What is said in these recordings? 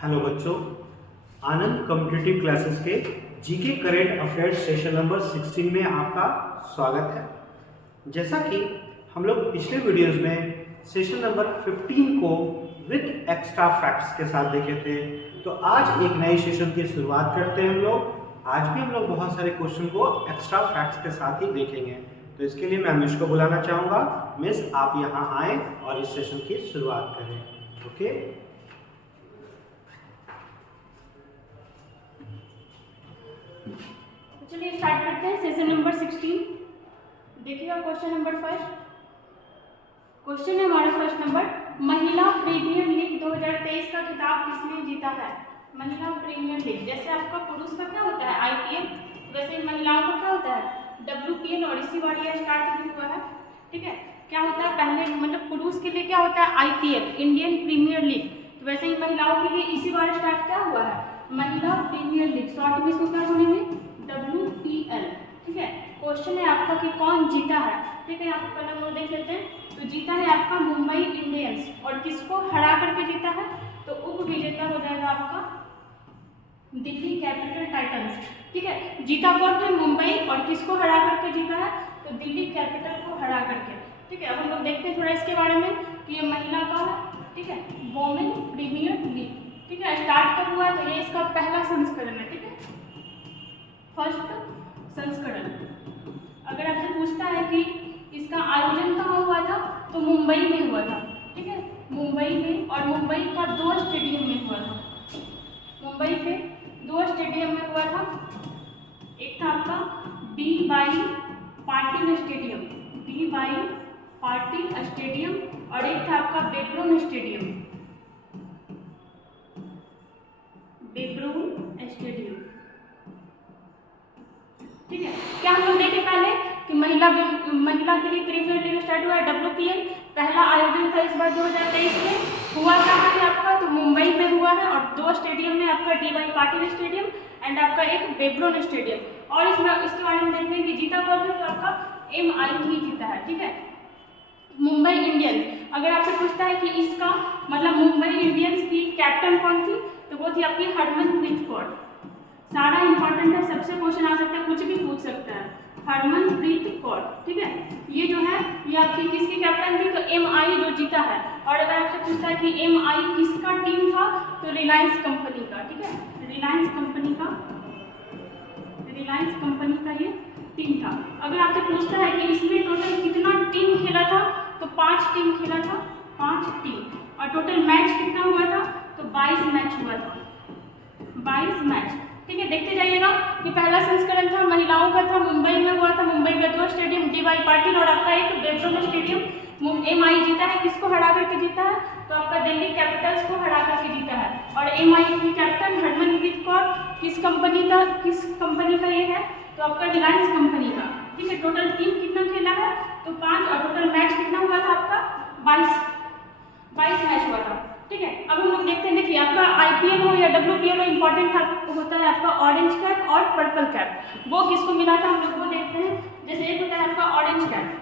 Hello बच्चों, आनंद competitive classes के GK current affairs session number 16 में आपका स्वागत है। जैसा कि हम लोग पिछले वीडियोस में सेशन नंबर 15 को विद एक्स्ट्रा फैक्ट्स के साथ देखे थे, तो आज एक नए सेशन की शुरुआत करते हैं हम लोग। आज भी हम लोग बहुत सारे क्वेश्चन को एक्स्ट्रा फैक्ट्स के साथ ही देखेंगे। तो इसके लिए मैं मिस को बुलाना चाहूँगा। मिस, आप यहाँ आए और इस सेशन की शुरुआत करें। ओके, चलिए स्टार्ट करते हैं सेशन नंबर 16। देखिएगा क्वेश्चन नंबर फर्स्ट। क्वेश्चन है हमारा फर्स्ट नंबर, महिला प्रीमियर लीग 2023 का खिताब किसने जीता है? महिला प्रीमियर लीग, जैसे आपका पुरुष का क्या होता है आईपीएल, वैसे महिलाओं का क्या होता है डब्ल्यूपीएल, और इसी बार ये स्टार्ट भी हुआ है। ठीक है, क्या होता है पहले मतलब पुरुष के लिए क्या होता है आईपीएल, इंडियन प्रीमियर लीग, तो वैसे ही महिलाओं के लिए इसी बार स्टार्ट क्या हुआ है महिला प्रीमियर लीग, शॉर्ट में इसको क्या बोलेंगे WPL। ठीक है, क्वेश्चन है आपका कि कौन जीता है। ठीक है, आप पहले वो देख लेते हैं। तो जीता है आपका मुंबई इंडियंस, और किसको हरा करके जीता है तो उप विजेता हो जाएगा आपका दिल्ली कैपिटल टाइटंस। ठीक है, जीता कौन है मुंबई, और किसको हरा करके जीता है तो दिल्ली कैपिटल को हरा करके। ठीक है, अब हम लोग देखते हैं थोड़ा इसके बारे में कि ये महिला का है। ठीक है, वोमेन प्रीमियर लीग। ठीक है, स्टार्ट कब हुआ है तो ये इसका पहला संस्करण है। ठीक है, फर्स्ट संस्करण। अगर आपसे पूछता है कि इसका आयोजन कहाँ हुआ था तो मुंबई में हुआ था। ठीक है, मुंबई में, और मुंबई का 2 स्टेडियम में हुआ था। मुंबई के 2 स्टेडियम में हुआ था। एक था आपका BY Patil stadium, BY Patil stadium, और एक था आपका बेब्रोन स्टेडियम, बेब्रोन स्टेडियम। ठीक है, क्या हम लोग देखे पहले कि महिला के लिए प्रीमियर लीग स्टार्ट हुआ है WPL। पहला आयोजन था इस बार 2023 में, हुआ कहाँ है आपका तो मुंबई में हुआ है, और 2 स्टेडियम में आपका DY पाटिल स्टेडियम एंड आपका एक बेब्रोन स्टेडियम। और इसमें इसके बारे में देखते हैं कि जीता कौन है तो आपका MI ही जीता है। ठीक है, मुंबई इंडियंस। अगर आपसे पूछता है कि इसका मतलब मुंबई इंडियंस की कैप्टन कौन थी तो वो थी आपकी हरमनप्रीत कौर। सारा इंपॉर्टेंट है, सबसे क्वेश्चन आ सकता है, कुछ भी पूछ सकता है। हरमनप्रीत कौर। ठीक है, ये जो है ये आपकी किसकी कैप्टन थी तो MI जो जीता है। और अगर आपसे पूछता है कि MI किसका टीम था तो रिलायंस कंपनी का। ठीक है, रिलायंस कंपनी का ये टीम था। अगर आपसे पूछता है कि इसमें टोटल कितना टीम खेला था तो 5 टीम खेला था, 5 टीम, और टोटल मैच कितना हुआ था तो 22 मैच हुआ था, 22 मैच। ठीक है, देखते जाइएगा कि पहला संस्करण था महिलाओं का था, मुंबई में हुआ था, मुंबई का 2 स्टेडियम DY पाटिल, और आपका एक बेब्रोन स्टेडियम MI जीता है। किसको हरा करके जीता है तो आपका दिल्ली कैपिटल्स को हरा करके जीता है। और MI की कैप्टन हरमनप्रीत कौर किस कंपनी का ये है तो आपका रिलायंस कंपनी का। ठीक है, टोटल टीम कितना खेला है तो 5, और टोटल मैच कितना हुआ था आपका 22 मैच हुआ था। ठीक है, अब हम लोग देखते हैं। देखिए, आपका IPL हो या WPL हो, इंपॉर्टेंट होता है आपका ऑरेंज कैप और पर्पल कैप। वो किसको मिला था हम लोग वो देखते हैं। जैसे एक होता है आपका ऑरेंज कैप,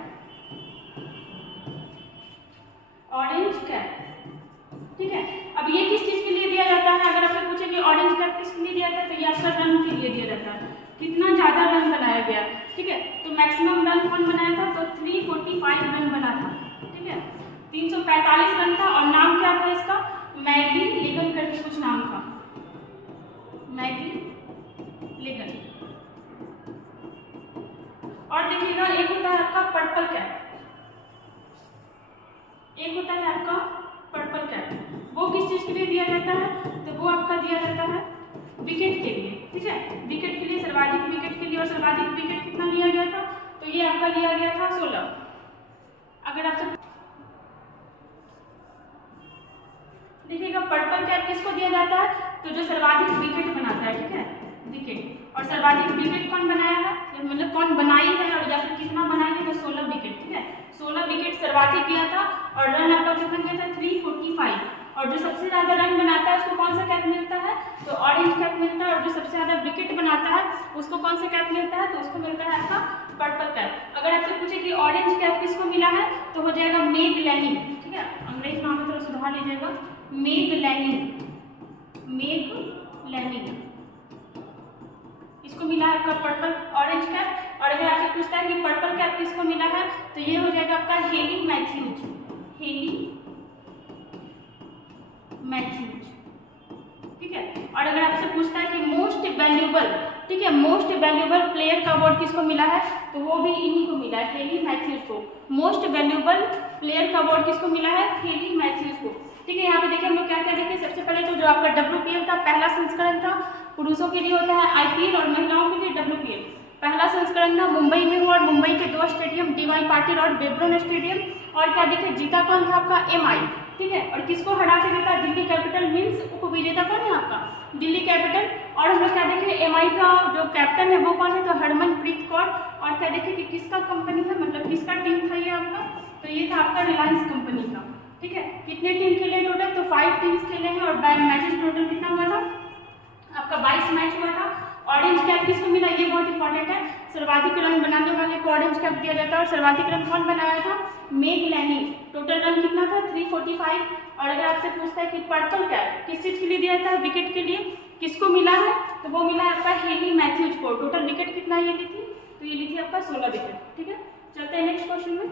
ठीक है, अब ये किस चीज के लिए दिया जाता है? अगर आपसे पूछे कि ऑरेंज कैप किसके लिए दिया जाता है तो ये आपका रन के लिए दिया जाता है, कितना ज्यादा रन बनाया गया। ठीक है, तो मैक्सिमम रन कौन बनाया था तो 345 रन बना था। ठीक है, 345 रन था, और नाम क्या था इसका मैगी लिगन करके कुछ नाम था, मैगी लिगन। और देखिएगा एक होता है आपका पर्पल कैप, एक होता है आपका पर्पल कैप। वो किस चीज के लिए दिया जाता है तो वो आपका दिया जाता है विकेट के लिए। ठीक है, विकेट के लिए, सर्वाधिक विकेट के लिए, और सर्वाधिक विकेट कितना लिया गया था तो ये आपका लिया गया था 16। अगर आपसे देखिएगा पर्पल कैप किसको दिया जाता है तो जो सर्वाधिक विकेट बनाता है। ठीक है, विकेट, और सर्वाधिक विकेट कौन बनाया है मतलब कौन बनाई है, और या फिर कितना बनाई है तो 16 विकेट। ठीक है, 16 विकेट सर्वाधिक गया था, और रन आपका कितना गया था 345। और जो सबसे ज्यादा रन बनाता है उसको कौन सा कैप मिलता है तो ऑरेंज कैप मिलता है, और जो सबसे ज्यादा विकेट बनाता है उसको कौन सा कैप मिलता है तो उसको मिलता है आपका पर्पल कैप। अगर आपसे पूछे कि ऑरेंज कैप किसको मिला है तो हो जाएगा मेग लैनिंग। ठीक है, अंग्रेज नाम में थोड़ा सुधार लीजिएगा, मेग लैनिंग, आपका पर्पल ऑरेंज कैप। और अगर आपसे पूछता है कि पर्पल कैप किसको मिला है तो ये हो जाएगा आपका हेली मैथ्यूज, हेली मैथ्यूज, ठीक है। और अगर आपसे पूछता है कि मोस्ट वैल्यूएबल, ठीक है, मोस्ट वैल्यूएबल प्लेयर का अवार्ड किसको मिला है तो वो भी इन्हीं को मिला है, हेली मैथ्यूज को। मोस्ट वैल्यूएबल प्लेयर का अवार्ड किसको मिला है, हेली मैथ्यूज को, ठीक है। यहाँ पे देखिए हम लोग क्या क्या देखें, सबसे पहले तो जो आपका WPL था पहला संस्करण था, पुरुषों के लिए होता है IPL और महिलाओं के लिए WPL। पहला संस्करण था मुंबई में हुआ और मुंबई के 2 स्टेडियम DY पाटिल और बेब्रोन स्टेडियम। और क्या देखिए जीता कौन था आपका MI, ठीक है। और किसको हरा के देता है, दिल्ली कैपिटल मीन्स उपविजेता कौन है आपका, दिल्ली कैपिटल। और हम लोग क्या देखें MI का जो कैप्टन है वो कौन है तो हरमनप्रीत कौर। और क्या देखें कि किसका कंपनी है, मतलब किसका टीम था ये आपका, तो ये था आपका रिलायंस कंपनी का, ठीक है। कितने टीम खेले टोटल तो 5 टीम्स खेले हैं और मैचेस टोटल कितना हुआ था आपका 22 मैच हुआ था। ऑरेंज कैप किसको मिला, ये बहुत इंपॉर्टेंट है, सर्वाधिक रन बनाने वाले को ऑरेंज कैप दिया जाता है। और सर्वाधिक रन कौन बनाया था, मेग लैनी, टोटल रन कितना था 345। और अगर आपसे पूछता है कि पर्पल कैप किस चीज़ के लिए दिया जाता है, विकेट के लिए, किसको मिला है तो वो मिला है आपका हेली मैथ्यूज को। टोटल विकेट कितना ये ली थी तो ये ली थी आपका 16 विकेट, ठीक है। चलते हैं नेक्स्ट क्वेश्चन में।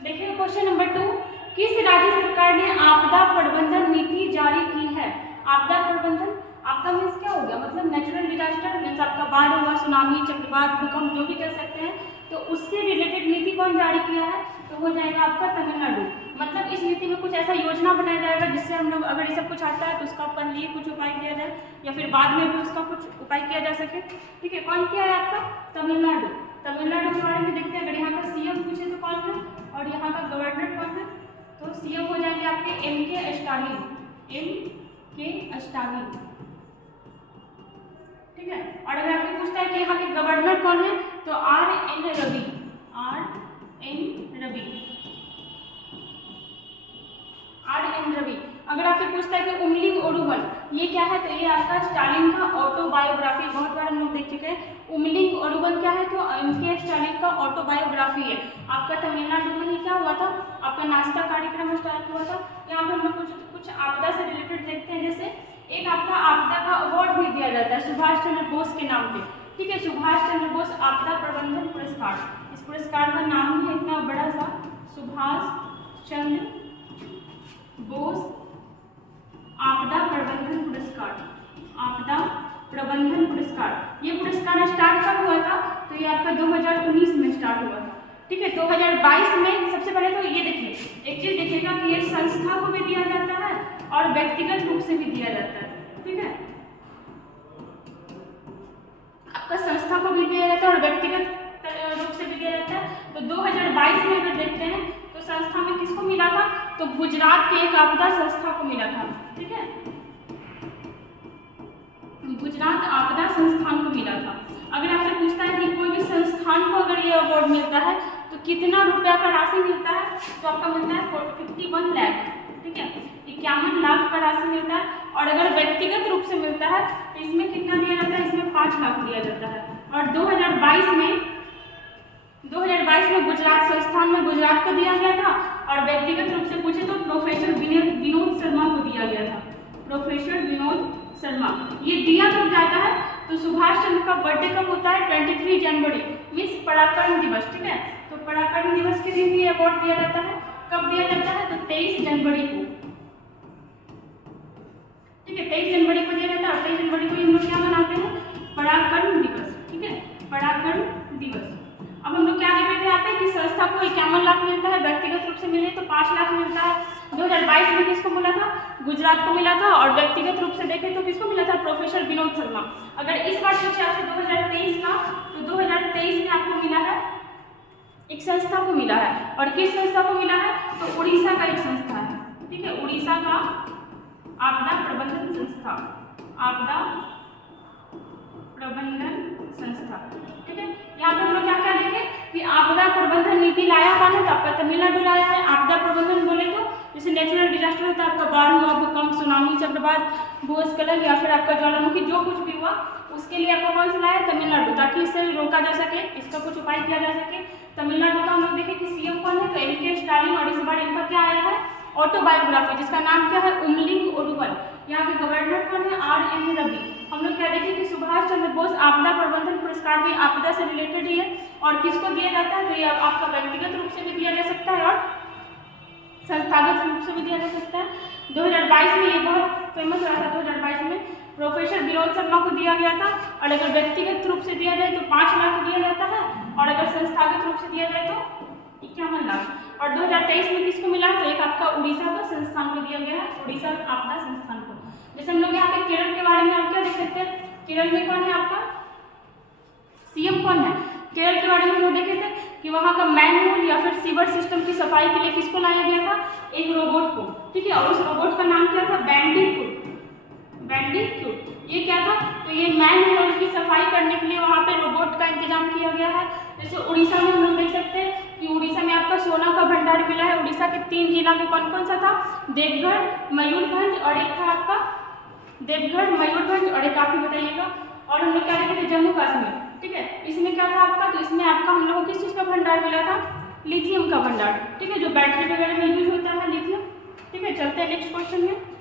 देखिए क्वेश्चन नंबर 2, किस राज्य सरकार ने आपदा प्रबंधन नीति जारी की है। आपदा प्रबंधन, आपदा मीन्स क्या हो गया, मतलब नेचुरल डिजास्टर मीन्स आपका बाढ़ हुआ, सुनामी, चक्रवात, भूकंप जो भी कह सकते हैं, तो उससे रिलेटेड नीति कौन जारी किया है तो हो जाएगा आपका तमिलनाडु। मतलब इस नीति में कुछ ऐसा योजना बनाया जाएगा जिससे हम लोग अगर ये सब कुछ आता है तो उसका पहले ही कुछ उपाय किया जाए या फिर बाद में भी उसका कुछ उपाय किया जा सके, ठीक है। कौन किया है आपका तमिलनाडु। तमिलनाडु के बारे में देखते हैं, अगर यहाँ का CM पूछे तो कौन है और यहाँ का गवर्नर कौन है तो CM हो जाएंगे आपके MK स्टालिन, MK स्टालिन, ठीक है। और अगर आपको पूछता है कि यहाँ के गवर्नर कौन है तो RN Ravi, RN Ravi, RN Ravi. अगर आपसे पूछता है कि उमलिंग ओरुवन ये क्या है तो ये आपका स्टालिन का ऑटोबायोग्राफी, बहुत बार हम लोग देख चुके हैं। उमलिंग ओरुवन क्या है तो MK स्टालिन का ऑटोबायोग्राफी है। आपका तमिलनाडु में ही क्या हुआ था, आपका नाश्ता कार्यक्रम स्टार्ट हुआ था। यहाँ पे हम लोग कुछ आपदा से रिलेटेड देखते हैं, जैसे एक आपका आपदा का अवार्ड भी दिया जाता है सुभाष चंद्र बोस के नाम पे, ठीक है। सुभाष चंद्र बोस आपदा प्रबंधन पुरस्कार, इस पुरस्कार का नाम ही है इतना बड़ा सा, सुभाष चंद्र बोस आपदा प्रबंधन पुरस्कार, आपदा प्रबंधन पुरस्कार। ये पुरस्कार स्टार्ट कब हुआ था तो ये आपका 2019 में स्टार्ट हुआ था, ठीक है। 2022 में सबसे पहले तो ये देखिए, एक चीज देखिएगा कि ये संस्था को भी दिया जाता है और व्यक्तिगत रूप से भी दिया जाता है, ठीक है। आपका संस्था को भी दिया जाता है और व्यक्तिगत रूप से भी दिया जाता है। तो 2022 में अगर देखते हैं तो संस्था में किसको मिला था तो गुजरात के एक आपदा संस्था को मिला था, ठीक है, गुजरात आपदा संस्थान को मिला था। अगर आपसे पूछता है कि कोई भी संस्थान को अगर ये अवार्ड मिलता है तो कितना रुपया का राशि मिलता है तो आपका मिलता है 51 लाख, ठीक है, 51 लाख का राशि मिलता है। और अगर व्यक्तिगत रूप से मिलता है तो इसमें कितना दिया जाता है, इसमें 5 लाख दिया जाता है। और 2022 में गुजरात संस्थान में गुजरात को दिया गया था और व्यक्तिगत रूप से पूछे तो प्रोफेसर विनोद शर्मा को दिया गया था, प्रोफेसर विनोद शर्मा। ये दिया कब जाता है तो सुभाष चंद्र का बर्थडे कब होता है 23 जनवरी मीन्स पराक्रम दिवस, ठीक है। तो पराक्रम दिवस के दिन ये अवार्ड दिया जाता है, कब दिया जाता है तो 23 जनवरी को, ठीक है, 23 जनवरी को दिया जाता है। और 23 जनवरी को हम लोग क्या मनाते हैं, पराक्रम दिवस, ठीक है, पराक्रम दिवस। अब हम लोग क्या देख रहे थे यहाँ पे कि संस्था को 51 लाख मिलता है, व्यक्तिगत रूप से मिले तो 5 लाख मिलता है। 2022 में किसको मिला था, गुजरात को मिला था। और व्यक्तिगत रूप से देखें तो किसको मिला था, प्रोफेसर विनोद शर्मा। अगर इस बार पूछे आपसे 2023 का तो 2023 में आपको मिला है एक संस्था को मिला है। और किस संस्था को मिला है तो उड़ीसा का एक संस्था है, ठीक है, उड़ीसा का आपदा प्रबंधन संस्था, आपदा प्रबंधन संस्था, ठीक है। यहाँ पे हम लोग क्या क्या देखें कि आपदा प्रबंधन नीति लाया कौन है तो आपका तमिलनाडु लाया है। आपदा प्रबंधन बोले तो जैसे नेचुरल डिजास्टर होता है, आपका बाढ़ हुआ, भूकंप, सुनामी, चक्रवात, भूस्खलन या फिर आपका ज्वालामुखी जो कुछ भी हुआ उसके लिए आपको कौन सा लाया है, तमिलनाडु, ताकि इससे रोका जा सके, इसका कुछ उपाय किया जा सके। तमिलनाडु का हम लोग देखें कि CM कौन है तो MK स्टालिन। और इस बार इनका क्या आया है, ऑटोबायोग्राफी, जिसका नाम क्या है, उमलिंग ओरुवल। यहाँ के गवर्नर कौन है, R.N. रवि। हम लोग क्या देखें कि सुभाष चंद्र बोस आपदा प्रबंधन पुरस्कार भी आपदा से रिलेटेड ही है, और किसको दिया जाता है, तो ये आपका व्यक्तिगत रूप से भी दिया जा सकता है और संस्थागत रूप से भी दिया जा सकता है। 2022 में ये बहुत फेमस रहा था। 2022 में प्रोफेसर विनोद शर्मा को दिया गया था, और अगर व्यक्तिगत रूप से दिया जाए तो 5 लाख दिया जाता है, और अगर संस्थागत रूप से दिया जाए तो 51 लाख। और 2023 में किसको मिला है, तो एक आपका उड़ीसा का संस्थान को दिया गया है, उड़ीसा आपदा संस्थान को। जैसे हम लोग यहाँ पे केरल के बारे में आप क्या देख सकते हैं, केरल में कौन है आपका सीएम कौन है। केरल के बारे में हम लोग देखे थे कि वहाँ का मैनहोल या फिर सीवर सिस्टम की सफाई के लिए किसको लाया गया था, एक रोबोट को, ठीक है। और उस रोबोट का नाम क्या था, बैंडिक्यूट। ये क्या था, तो ये मैनहोल की सफाई करने के लिए वहाँ पे रोबोट का इंतजाम किया गया है। जैसे उड़ीसा में हम लोग देख सकते हैं कि उड़ीसा में आपका सोना का भंडार मिला है। उड़ीसा के 3 जिला में कौन कौन सा था, देवघर, मयूरभंज और एक था आपका देवघर, मयूरभंज और एक आप ही बताइएगा। और हम लोग क्या देखे थे, जम्मू कश्मीर, ठीक है। इसमें क्या था आपका, तो इसमें आपका हम लोगों को किस चीज़ का भंडार मिला था, लिथियम का भंडार, ठीक है, जो बैटरी वगैरह में यूज होता है लिथियम, ठीक है। चलते हैं नेक्स्ट क्वेश्चन में।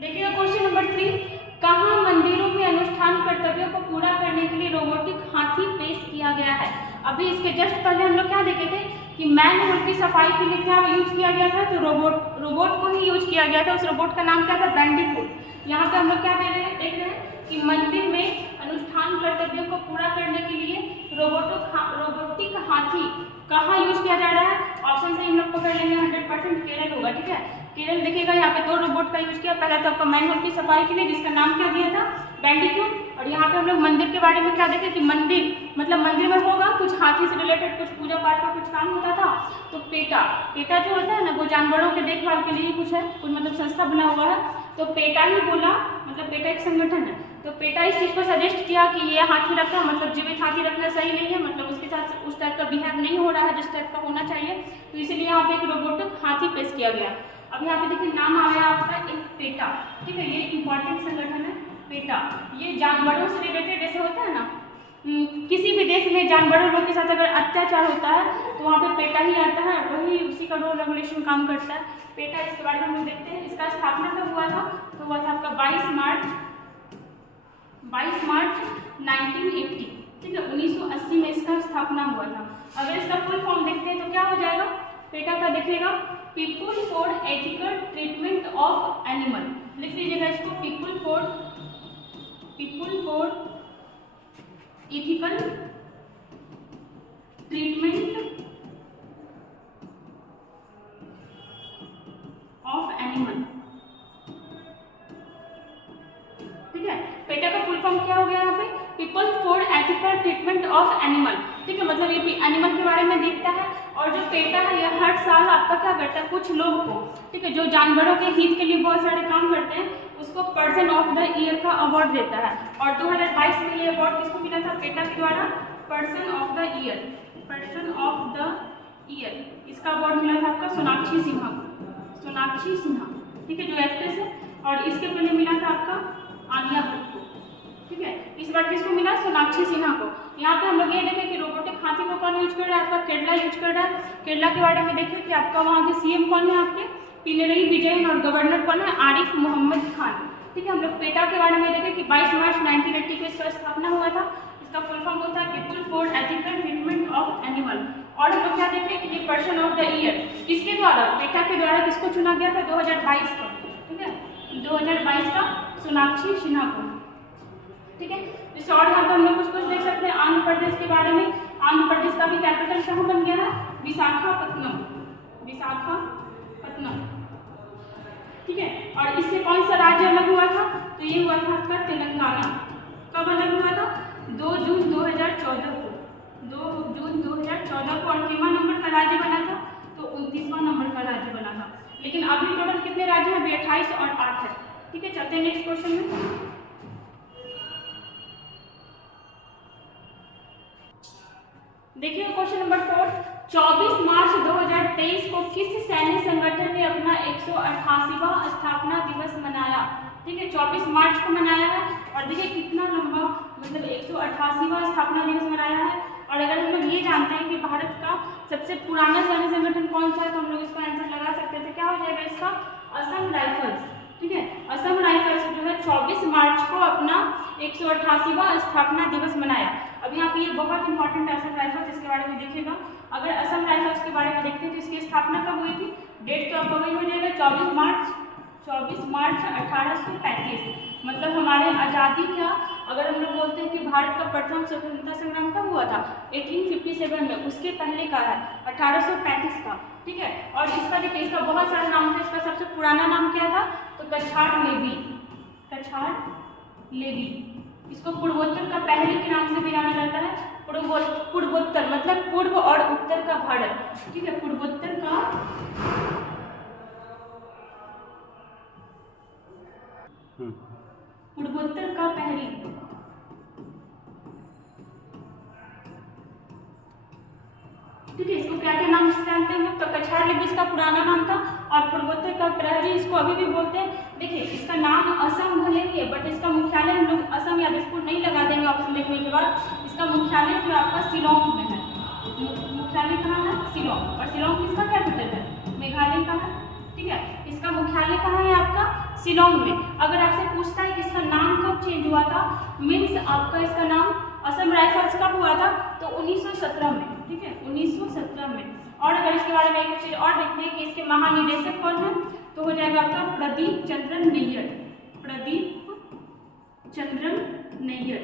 देखिएगा क्वेश्चन नंबर 3, कहाँ मंदिरों में अनुष्ठान कर्तव्यों को पूरा करने के लिए रोबोटिक हाथी पेश किया गया है। अभी इसके जस्ट पहले हम लोग क्या देखे थे कि मैनहोल की सफाई के लिए क्या यूज किया गया था, तो रोबोट को ही यूज किया गया था। उस रोबोट का नाम क्या था, बैंडिक्यूट। यहाँ पे हम लोग क्या देख रहे हैं कि मंदिर में अनुष्ठान कर्तव्यों को पूरा करने के लिए रोबोटिक हाथी कहाँ यूज किया जा रहा है। ऑप्शन से हम लोग पकड़ लेंगे, 100% केरल होगा, ठीक है। केरल देखिएगा यहाँ पे 2 रोबोट का यूज किया। पहला तो आपका मैनहोल की सफाई के लिए, जिसका नाम क्या दिया था, बैंडिक्यूट। और यहाँ पे हम लोग मंदिर के बारे में क्या देखें कि मंदिर मतलब मंदिर में होगा कुछ हाथी से रिलेटेड, कुछ पूजा पाठ का कुछ काम होता था। तो पेटा जो होता है ना, वो जानवरों के देखभाल के लिए कुछ है, कुछ मतलब संस्था बना हुआ है। तो पेटा ही बोला, मतलब पेटा एक संगठन है। तो पेटा इस चीज़ को सजेस्ट किया कि ये हाथी रखना, मतलब जीवित हाथी रखना सही नहीं है, मतलब उसके साथ उस टाइप का बिहेव नहीं हो रहा है जिस टाइप का होना चाहिए। तो इसीलिए यहाँ पे एक रोबोटिक हाथी पेश किया गया। अब यहाँ पे देखिए नाम आ गया आपका एक पेटा, ठीक है। ये इंपॉर्टेंट संगठन है पेटा। ये जानवरों से रिलेटेड जैसे होता है ना, किसी भी देश में जानवरों लोग के साथ अगर अत्याचार होता है तो वहाँ पे पेटा ही आता है, वही उसी का रोल रेगुलेशन काम करता है पेटा। इसके बारे में हम लोग देखते हैं, इसका स्थापना कब हुआ था, तो हुआ था आपका 22 मार्च 1980, ठीक है। 1980 में इसका स्थापना हुआ था। अगर इसका फुल फॉर्म देखते हैं तो क्या हो जाएगा पेटा का, देखिएगा people for ethical treatment of animal. लिख लीजिएगा इसको, people for ethical treatment of animal, ठीक है। पेटा का फुल फॉर्म क्या हो गया यहाँ पे, people for ethical treatment of animal, ठीक है। मतलब ये एनिमल के बारे में देखता है। और जो पेटा है ये हर साल आपका क्या करता है, कुछ लोग को, ठीक है, जो जानवरों के हित के लिए बहुत सारे काम करते हैं, उसको पर्सन ऑफ द ईयर का अवार्ड देता है। और 2022 में ये अवार्ड किसको मिला था, पेटा के द्वारा पर्सन ऑफ द ईयर। इसका अवार्ड मिला था आपका सोनाक्षी सिन्हा को, ठीक है, जो एक्ट्रेस है। और इसके पहले मिला था आपका आलिया भट्ट को, ठीक है। इस बार किसको मिला, सोनाक्षी सिन्हा को। यहाँ पे हम लोग ये देखें कि रोबोटिक हाथी को कौन यूज कर रहा है, आपका केरला यूज कर रहा है। केरला के बारे में देखिए कि आपका वहाँ के सीएम कौन है, आपके पिनरई विजयन, और गवर्नर कौन है, आरिफ मोहम्मद खान, ठीक है। हम लोग पेटा के बारे में देखें कि 22 मार्च 1980 को इसका स्थापना हुआ था। इसका फुल फॉर्म होता है people for ethical treatment of animal. और हम लोग क्या देखें कि ये पर्सन ऑफ द ईयर किसके द्वारा, पेटा के द्वारा किसको चुना गया था, 2022 का, ठीक है, 2022 का सोनाक्षी सिन्हा को, ठीक है। इस और यहाँ पे हम लोग कुछ देख सकते हैं आंध्र प्रदेश के बारे में। आंध्र प्रदेश का भी कैपिटल कहाँ बन गया है, विशाखापत्तनम, ठीक है। और इससे कौन सा राज्य अलग हुआ था, तो ये हुआ था आपका तेलंगाना। कब अलग हुआ था, 2 जून 2014 को, 2 जून 2014 को। और कितना नंबर का राज्य बना था, तो 29वां नंबर का राज्य बना था। लेकिन अभी टोटल कितने राज्य हैं, 28 और 8 है, ठीक है। चलते हैं नेक्स्ट क्वेश्चन में। देखिए क्वेश्चन नंबर 4, 24 मार्च 2023 को किस सैन्य संगठन ने अपना 100 188वां स्थापना दिवस मनाया। ठीक है, 24 मार्च को मनाया है। और देखिए कितना लंबा, मतलब 188वां स्थापना दिवस मनाया है। और अगर हम लोग ये जानते हैं कि भारत का सबसे पुराना सैन्य संगठन कौन सा है, तो हम लोग इसका आंसर लगा सकते थे। क्या हो जाएगा इसका? असम राइफल्स। ठीक है, असम राइफल्स जो है 24 मार्च को अपना 188वां स्थापना दिवस मनाया। अब यहाँ पे ये बहुत इंपॉर्टेंट है असम राइफल्स, इसके बारे में देखिएगा। अगर असम राइफल्स के बारे में देखते हैं तो इसकी स्थापना कब हुई थी? डेट तो आपका वही हो जाएगा 24 मार्च 1835। मतलब हमारे आज़ादी क्या, अगर हम लोग बोलते हैं कि भारत का प्रथम स्वतंत्रता संग्राम कब हुआ था? 1857 में। उसके पहले का है 1835 का। ठीक है, और इसका देखिए इसका बहुत सारा नाम था। इसका सबसे पुराना नाम क्या था? तो कछाड़ लेवी। कछाड़ लेवी। इसको पूर्वोत्तर का पहले के नाम से भी जाना जाता है। पूर्वोत्तर मतलब पूर्व और उत्तर का भारत। ठीक है, पूर्वोत्तर का पूर्वोत्तर का पहली। ठीक है, इसको क्या क्या नाम से जानते हैं? तो कछाड़ लेवी इसका पुराना नाम था, और पूर्वोत्तर का प्रहरी इसको अभी भी बोलते हैं। देखिए इसका नाम असम भले ही है, बट इसका मुख्यालय हम लोग असम या दिसपुर नहीं लगा देंगे ऑप्शन लिखने के बाद। इसका मुख्यालय जो आपका शिलोंग में है। मुख्यालय कहाँ है? शिलोंग। और शिलोंग किसका कैपिटल है? मेघालय का है। ठीक है, इसका मुख्यालय कहाँ है आपका? शिलोंग में। अगर आपसे पूछता है कि इसका नाम कब चेंज हुआ था, मीन्स आपका इसका नाम असम राइफल्स कब हुआ था? तो 1917 में। ठीक है, 1917 में। और अगर इसके बारे में एक चीज और देखते हैं कि इसके महानिदेशक कौन है, तो हो जाएगा आपका प्रदीप चंद्रन नैयर। प्रदीप चंद्रन नैयर।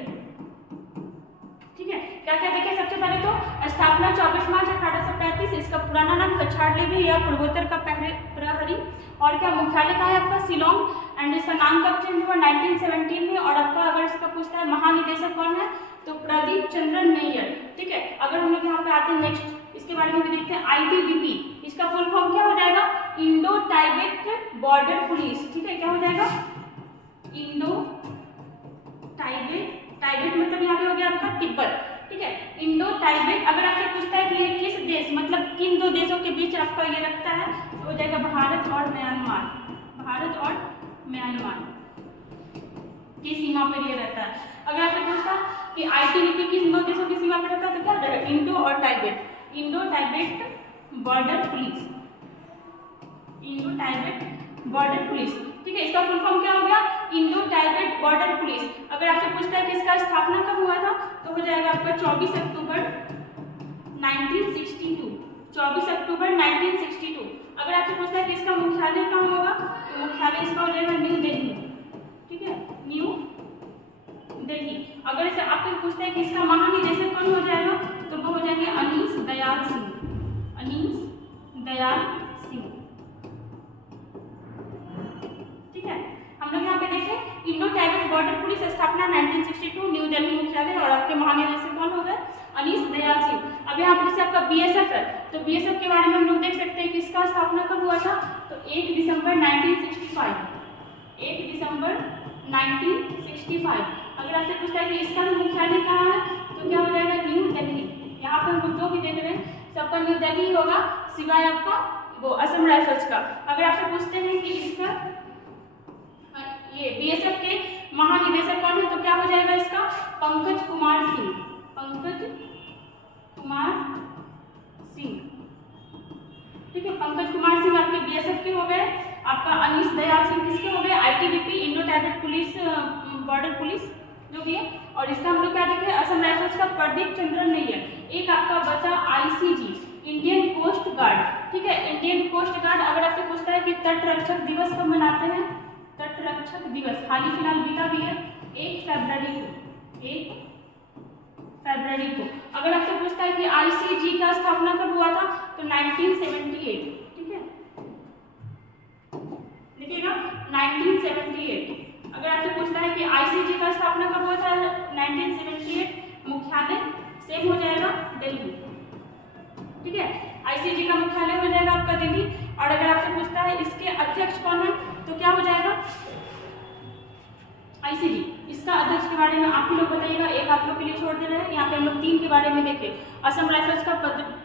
ठीक है, क्या क्या देखें? सबसे पहले तो स्थापना 24 मार्च 1835। इसका पुराना नाम कछाड़ लेवी या पूर्वोत्तर का प्रहरी। और क्या मुख्यालय का है आपका? शिलोंग। एंड इसका नाम कब चेंज हुआ? 1917 में। और आपका अगर इसका पूछता है महानिदेशक कौन है, तो प्रदीप चंद्रन नैयर। ठीक है, अगर हम लोग यहाँ पे आते हैं नेक्स्ट, इसके बारे में भी देखते हैं। ITBP, इसका फुल फॉर्म क्या हो जाएगा? Indo Tibet border police. ठीक है, क्या हो जाएगा? इंडो टाइबेट मतलब यहाँ पे हो गया आपका तिब्बत। ठीक है, इंडो टाइबेट। अगर आपसे पूछता है कि ये किस देश मतलब किन दो देशों के बीच आपका ये रखता है, तो हो जाएगा भारत और म्यांमार। भारत और म्यांमार की सीमा पर ये रहता है। अगर आपसे पूछता कि ITBP किन दो देशों की सीमा पर रहता है, तो क्या हो जाएगा? इंडो और Tibet. Indo Tibet border police. Indo Tibet border police. ठीक है, इसका फुल फॉर्म क्या हो गया? Indo Tibet border police. अगर आपसे पूछता है कि इसका स्थापना कब हुआ था, तो हो जाएगा आपका 24 अक्टूबर 1962। 24 अक्टूबर 1962। अगर आपसे पूछता है कि इसका मुख्यालय कहाँ होगा, तो मुख्यालय इसका हो जाएगा न्यू दिल्ली। ठीक है, न्यू दिल्ली। अगर इसे आपसे पूछता है कि इसका महानिदेशक कौन हो जाएगा, तो वो हो जाएंगे अनीस दयाल सिंह। अनीस दयाल सिंह। ठीक है, हम लोग यहाँ पे देखें इंडो टाइबेट बॉर्डर पुलिस स्थापना 1962, न्यू दिल्ली मुख्यालय। और आपके महानिदेशक कौन हो गए? अनीस दयाल सिंह। अब यहाँ पर जैसे आपका BSF है, तो BSF के बारे में हम लोग देख सकते हैं कि इसका स्थापना कब हुआ था, तो 1 दिसंबर 1965। 1 दिसंबर 1965। अगर आपसे पूछता है कि इसका मुख्यालय कहाँ है, तो क्या हो जाएगा? न्यू दिल्ली। यहाँ पर हम लोग जो भी देख रहे हैं सबका न्यू दिल्ली ही होगा, सिवाय आपका वो असम राइफल्स का। अगर आपसे पूछते हैं कि इसका ये BSF के महानिदेशक कौन है, तो क्या हो जाएगा इसका? पंकज कुमार सिंह। पंकज कुमार सिंह। ठीक है, पंकज कुमार सिंह आपके BSF के हो गए। आपका अनीस दयाल सिंह किसके हो गए? ITBP Indo Tibet police border police जो भी है। और इसका हम लोग क्या देखें? असम राइफल्स का प्रदीप चंद्रन नैयर। एक आपका बचा ICG इंडियन कोस्ट गार्ड। ठीक है, इंडियन कोस्ट गार्ड। अगर आपसे पूछता है कि तट रक्षक दिवस कब मनाते हैं, तट रक्षक दिवस हाल ही फिलहाल बीता भी है 1 फरवरी को। 1 फरवरी को। अगर आपसे पूछता है कि ICG का स्थापना कब हुआ था, तो 1978। ठीक है, देखिएगा 1978। अगर आपसे पूछता है कि ICG का स्थापना कब हुआ था, 1978। मुख्यालय सेम हो जाएगा दिल्ली। ठीक है, ICG का मुख्यालय हो जाएगा आपका दिल्ली। और अगर आपसे पूछता है इसके अध्यक्ष कौन है, तो क्या हो जाएगा? आईसीडी, इसका अध्यक्ष के बारे में आप ही लोग बताइएगा, एक आप लोग के लिए छोड़ दे रहे हैं। यहाँ पे हम लोग 3 के बारे में देखें, असम राइफल्स का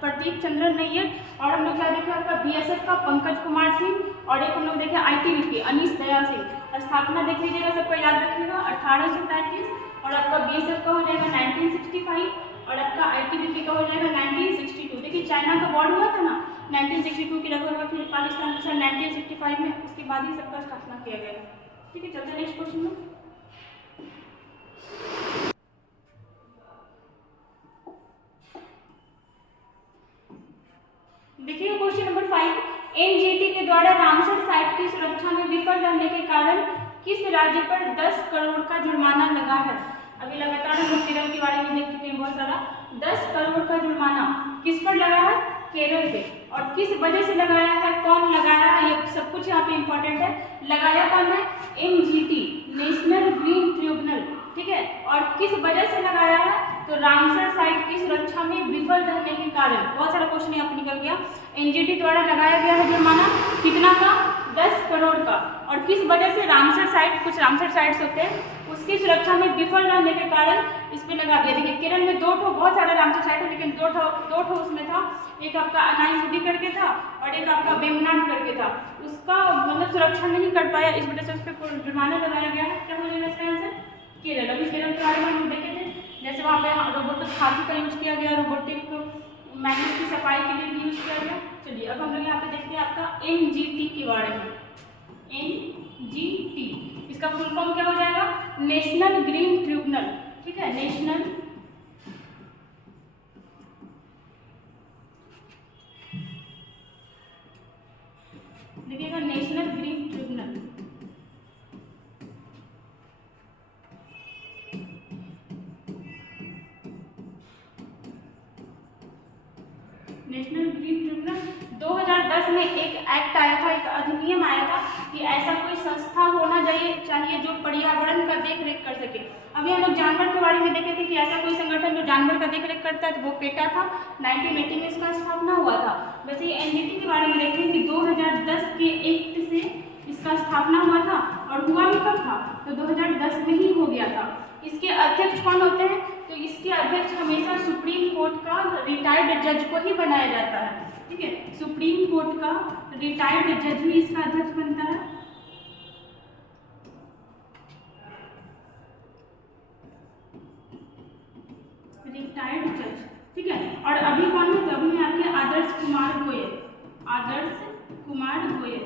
प्रदीप चंद्रन नैयर, और हम लोग क्या देखें आपका बीएसएफ का पंकज कुमार सिंह, और एक हम लोग देखें आईटीबीपी अनीश दयाल सिंह। स्थापना देख लीजिएगा, सबको याद रखिएगा 1835, और आपका बीएसएफ का हो जाएगा 1965, और आपका आईटीबीपी का हो जाएगा 1962। देखिए चाइना का वॉर हुआ था ना 1962 की लगभग, फिर पाकिस्तान के साथ 1965 में, उसके बाद ही सबका स्थापना किया गया। ठीक है, चलते हैं नेक्स्ट क्वेश्चन में। देखिए क्वेश्चन नंबर 5, एनजीटी के द्वारा रामसर साइट की सुरक्षा में विफल रहने के कारण किस राज्य पर 10 करोड़ का जुर्माना लगा है? अभी लगातार हम लोग केरल के बारे में देख चुके हैं बहुत सारा। 10 करोड़ का जुर्माना किस पर लगा है? केरल पे। और किस वजह से लगाया है, कौन लगाया है, ये सब कुछ यहाँ पे इंपॉर्टेंट है। लगाया कौन है? NGT, national green tribunal. ठीक है, और किस वजह से लगाया है? तो रामसर साइट की सुरक्षा में विफल रहने के कारण। बहुत सारा क्वेश्चन यहाँ पे निकल गया। एनजीटी द्वारा लगाया गया है जुर्माना कितना का? 10 करोड़ का। और किस वजह से? रामसर साइट, कुछ रामसर साइट्स होते हैं, उसकी सुरक्षा में विफल रहने के कारण इस पे लगा दिया। देखिए केरल में 2 ठो, बहुत सारे रामसर साइट है, लेकिन 2 ठो उसमें था। एक आपका अनाईसुदी करके था और एक आपका वेमनाड करके था। उसका मतलब सुरक्षा नहीं कर पाया, इस वजह से उस पर जुर्माना लगाया गया है। क्या हो जाएगा इसका आंसर? केरल। अभी केरल के बारे में हम देखे थे, जैसे वहाँ पे रोबोटिक हाथी का यूज किया गया, रोबोटिक मैग्नेट की सफाई के लिए भी यूज किया गया। चलिए अब हम लोग यहाँ पे देखते हैं आपका एनजीटी के बारे में। एनजीटी, इसका फुल फॉर्म क्या हो जाएगा? National green tribunal. ठीक है, नेशनल देखिएगा, national green tribunal. National green tribunal 2010 में एक एक्ट आया था, एक अधिनियम आया था कि ऐसा कोई संस्था होना चाहिए जो पर्यावरण का देखरेख कर सके। अभी हम लोग जानवर के बारे में देखे थे कि ऐसा कोई संगठन जो जानवर का देखरेख करता है, तो वो पेटा था। 1980 में इसका स्थापना हुआ था। वैसे ही एनजीटी के बारे में देखें कि 2010 के एक्ट से इसका स्थापना हुआ था, और हुआ भी कब था? तो 2010 में ही हो गया था। इसके अध्यक्ष कौन होते हैं? तो इसके अध्यक्ष हमेशा सुप्रीम कोर्ट का रिटायर्ड जज को ही बनाया जाता है। ठीक है, सुप्रीम कोर्ट का रिटायर्ड जज ही इसका अध्यक्ष बनता है। रिटायर्ड जज। ठीक है, और अभी कौन है? तो अभी है आपके आदर्श कुमार गोयल। आदर्श कुमार गोयल।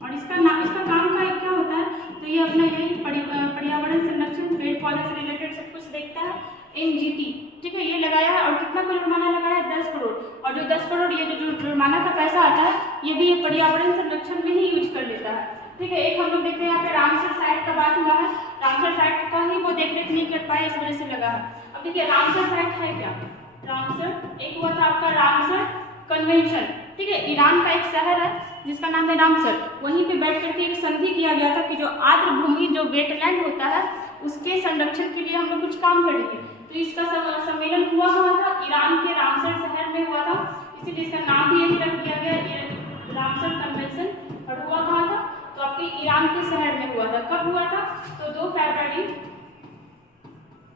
और इसका काम का क्या होता है? तो ये अपना यही पर्यावरण संरक्षण, पेड़ पौधे से रिलेटेड सब कुछ देखता है। एनजीटी, ठीक है, ये लगाया है। और कितना का जुर्माना लगाया है? 10 करोड़। और जो 10 करोड़ ये जो जुर्माना का पैसा आता है, ये भी ये पर्यावरण संरक्षण में ही यूज कर लेता है। ठीक है, एक हम लोग देखते हैं यहाँ पे रामसर साइट का बात हुआ है। रामसर साइट का ही वो देखरेख नहीं कर पाए, इस वजह से लगा है। अब देखिए रामसर साइट है क्या? रामसर एक हुआ था आपका रामसर कन्वेंशन। ठीक है, ईरान का एक शहर है जिसका नाम है रामसर। वहीं पे बैठ करके एक संधि किया गया था कि जो आर्द्र भूमि, जो वेटलैंड होता है, उसके संरक्षण के लिए हम लोग कुछ काम करेंगे। तो इसका सम्मेलन हुआ था ईरान के रामसर शहर में हुआ था, इसीलिए इसका नाम भी यही रख दिया गया, रामसर कन्वेंशन। और हुआ कहाँ था? तो आपके ईरान के शहर में हुआ था। कब हुआ था? तो 2 फरवरी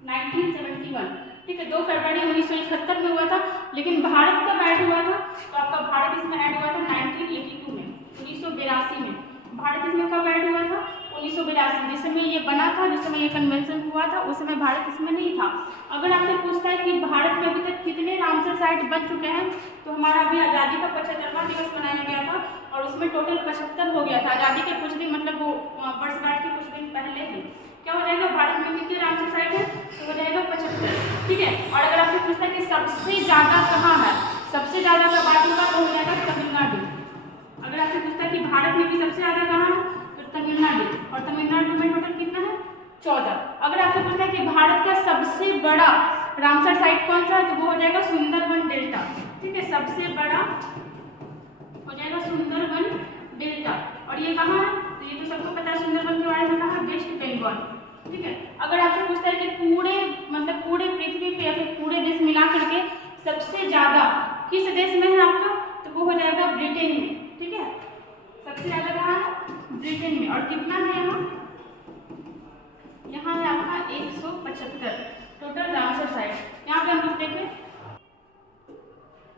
1971। ठीक है, 2 फरवरी 1971 में हुआ था। लेकिन भारत कब ऐड हुआ था? तो आपका भारत इसमें ऐड हुआ था 1982 में, 1982 में। भारत इसमें कब ऐड हुआ था? 1982। जिस समय ये बना था, जिस समय ये कन्वेंशन हुआ था, उस समय भारत इसमें नहीं था। अगर आपसे पूछता है कि भारत में अभी तक कितने रामसर साइट बन चुके हैं, तो हमारा अभी आज़ादी का 75वां दिवस मनाया गया था, और उसमें टोटल 75 हो गया था। आज़ादी के कुछ दिन, मतलब वो वर्षगांठ के कुछ दिन पहले ही। क्या हो जाएगा? भारत में कितने रामसर साइट है? तो हो जाएगा 75। ठीक है, और अगर आपसे पूछता है कि सबसे ज़्यादा कहाँ है, सबसे ज़्यादा का बात होगा तो हो जाएगा तमिलनाडु। अगर आपसे पूछता है कि भारत में भी सबसे ज़्यादा कहाँ है, तो तमिलनाडु। और तमिलनाडु में टोटल कितना है? 14। अगर आपसे पूछता है कि भारत का सबसे बड़ा रामसर साइट कौन सा है, तो वो हो जाएगा सुंदरबन डेल्टा। ठीक है, सबसे बड़ा हो जाएगा सुंदरबन डेल्टा। और ये कहाँ है? तो ये तो सबको पता है, सुंदरबन के बारे में कहा, वेस्ट बंगाल। ठीक है, अगर आपसे पूछता है कि पूरे पृथ्वी पे या फिर पूरे देश मिला करके सबसे ज्यादा किस देश में है आपका, तो वो हो जाएगा ब्रिटेन में। ठीक है, सबसे ज्यादा कहाँ है? ब्रिटेन में। और कितना है यहाँ? 75 टोटल रामसर साइट। यहाँ पे हम लोग देखें,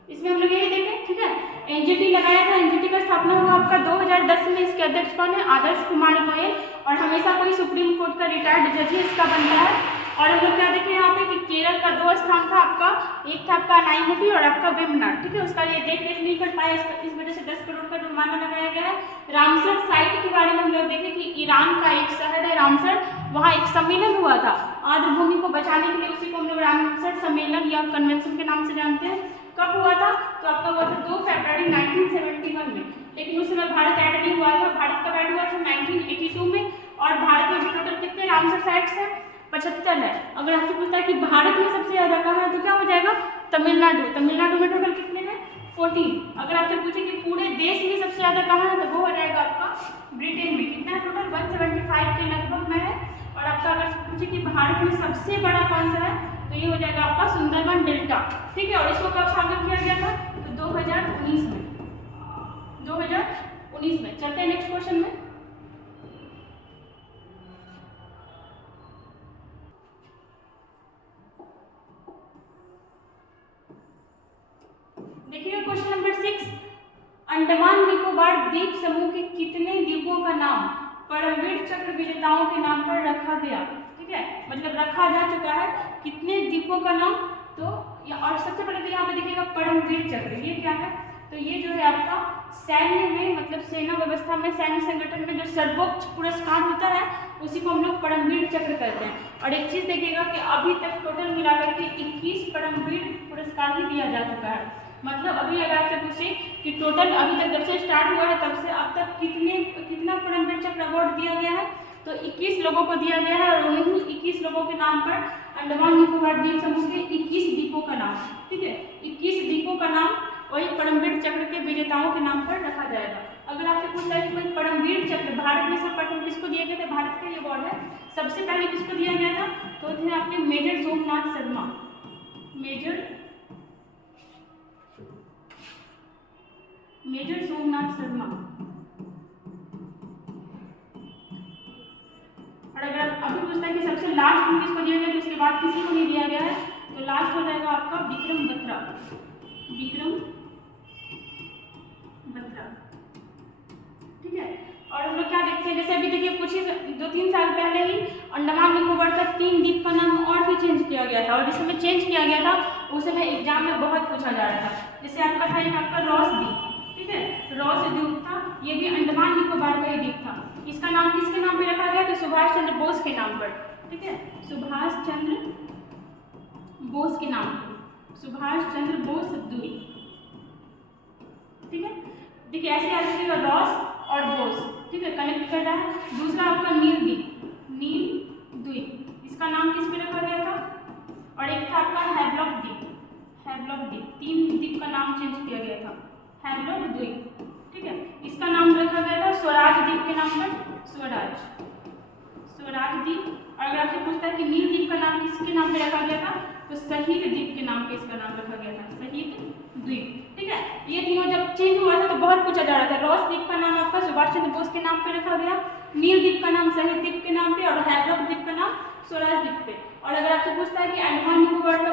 इसमें हम लोग यही देखें, ठीक है। एनजीटी लगाया था, एनजीटी का स्थापना हुआ आपका 2010 में। इसके अध्यक्ष कौन है? आदर्श कुमार गोयल। और हमेशा कोई सुप्रीम कोर्ट का रिटायर्ड जज ही इसका बनता है। और हम लोग क्या देखें यहाँ पे कि केरल का 2 स्थान था आपका, एक था आपका नाईमुडी और आपका वेमनाड, ठीक है। उसका ये देख नहीं कर पाया, इस वजह से 10 करोड़ का जुर्माना लगाया गया है। रामसर साइट के बारे में हम लोग देखें कि ईरान का एक शहर है रामसर, वहाँ एक सम्मेलन हुआ था आर्द्र भूमि को बचाने के लिए, उसी को हम लोग रामसर सम्मेलन या कन्वेंशन के नाम से जानते हैं। कब हुआ था? तो आपका हुआ था 2 फरवरी 1971 में। लेकिन उस समय भारत ऐड नहीं हुआ था। भारत कब ऐड हुआ था? 1982 में। और भारत में टोटल कितने रामसर साइट्स हैं? 75 है। अगर आपसे पूछता है कि भारत में सबसे ज़्यादा कहाँ है, तो क्या हो जाएगा? तमिलनाडु। तमिलनाडु में टोटल कितने हैं? 14। अगर आपसे पूछे कि पूरे देश में सबसे ज़्यादा कहाँ है, तो वो हो जाएगा आपका ब्रिटेन में। कितना है टोटल? 175 के लगभग में है। और आपका अगर पूछे कि भारत में सबसे बड़ा कौन सा है, तो ये हो जाएगा आपका सुंदरबन डेल्टा, ठीक है। और इसको कब स्थापित किया गया था? तो 2019 में। 2019 में। चलते हैं नेक्स्ट क्वेश्चन में। देखिएगा क्वेश्चन नंबर 6, अंडमान निकोबार द्वीप समूह के कितने द्वीपों का नाम परमवीर चक्र विजेताओं के नाम पर रखा गया? ठीक है, मतलब रखा जा चुका है। कितने द्वीपों का नाम? तो और सबसे पहले तो यहाँ पे देखिएगा परमवीर चक्र, ये क्या है? तो ये जो है आपका सैन्य में, मतलब सेना व्यवस्था में, सैन्य संगठन में जो सर्वोच्च पुरस्कार होता है, उसी को हम लोग परमवीर चक्र कहते हैं। और एक चीज देखिएगा कि अभी तक टोटल मिलाकर के 21 परमवीर पुरस्कार ही दिया जा चुका है। मतलब अभी अगर आपसे पूछे कि टोटल अभी तक जब से स्टार्ट हुआ है तब से अब तक कितना परमवीर चक्र अवार्ड दिया गया है, तो 21 लोगों को दिया गया है। और उन्हीं 21 लोगों के नाम पर अंडमान निकोबार द्वीप समूह के 21 द्वीपों का नाम, ठीक है, 21 द्वीपों का नाम वही परमवीर चक्र के विजेताओं के नाम पर रखा जाएगा। अगर आपसे पूछता है कि भाई परमवीर चक्र भारत में सर्वप्रथम किसको दिए गए थे? भारत का ये अवार्ड है। सबसे पहले किसको दिया गया था? तो थे आपके मेजर सोमनाथ शर्मा। मेजर सोमनाथ शर्मा। और अगर अभी पूछता है कि सबसे लास्ट में किसको दिया गया, तो उसके बाद किसी को नहीं दिया गया है, तो लास्ट हो जाएगा आपका विक्रम बत्रा। ठीक है। और हम लोग क्या देखते हैं, जैसे अभी देखिए कुछ ही 2-3 साल पहले ही अंडमान निकोबार का 3 द्वीप का नाम और भी चेंज किया गया था। और जिस समय चेंज किया गया था उस समय एग्जाम में बहुत पूछा जा रहा था। जैसे आपका था एक आपका रॉस द्वीप, ठीक है, रॉस द्वीप था, ये भी अंडमान निकोबार का ही द्वीप था। इसका नाम किसके नाम पे रखा गया? तो सुभाष चंद्र बोस के नाम पर, ठीक है, सुभाष चंद्र बोस के नाम पर, सुभाष चंद्र बोस द्वीप, ठीक है। देखिए ऐसे याद रखिएगा, रॉस और बोस, ठीक है, कनेक्ट कर रहा है। दूसरा आपका नील द्वीप, इसका नाम किस पे रखा गया था? और एक था आपका हैवलॉक द्वीप। 3 द्वीप का नाम चेंज किया गया था, हैवलॉक द्वीप, ठीक है। इसका नाम रखा गया था स्वराज द्वीप के नाम पर, स्वराज द्वीप। और अगर आपसे पूछता है कि नील द्वीप का नाम किसके नाम पे रखा गया था, तो शहीद द्वीप के नाम पे इसका नाम रखा गया था, शहीद द्वीप, ठीक है। ये तीनों जब चेंज हुआ था तो बहुत पूछा जा रहा था। रॉस द्वीप का नाम आपका सुभाष चंद्र बोस के नाम पे रखा गया, नील द्वीप का नाम शहीद द्वीप के नाम पे, और हैवलॉक द्वीप का नाम स्वराज द्वीप पे। और अगर आपसे पूछता है कि अंडमान निकोबार का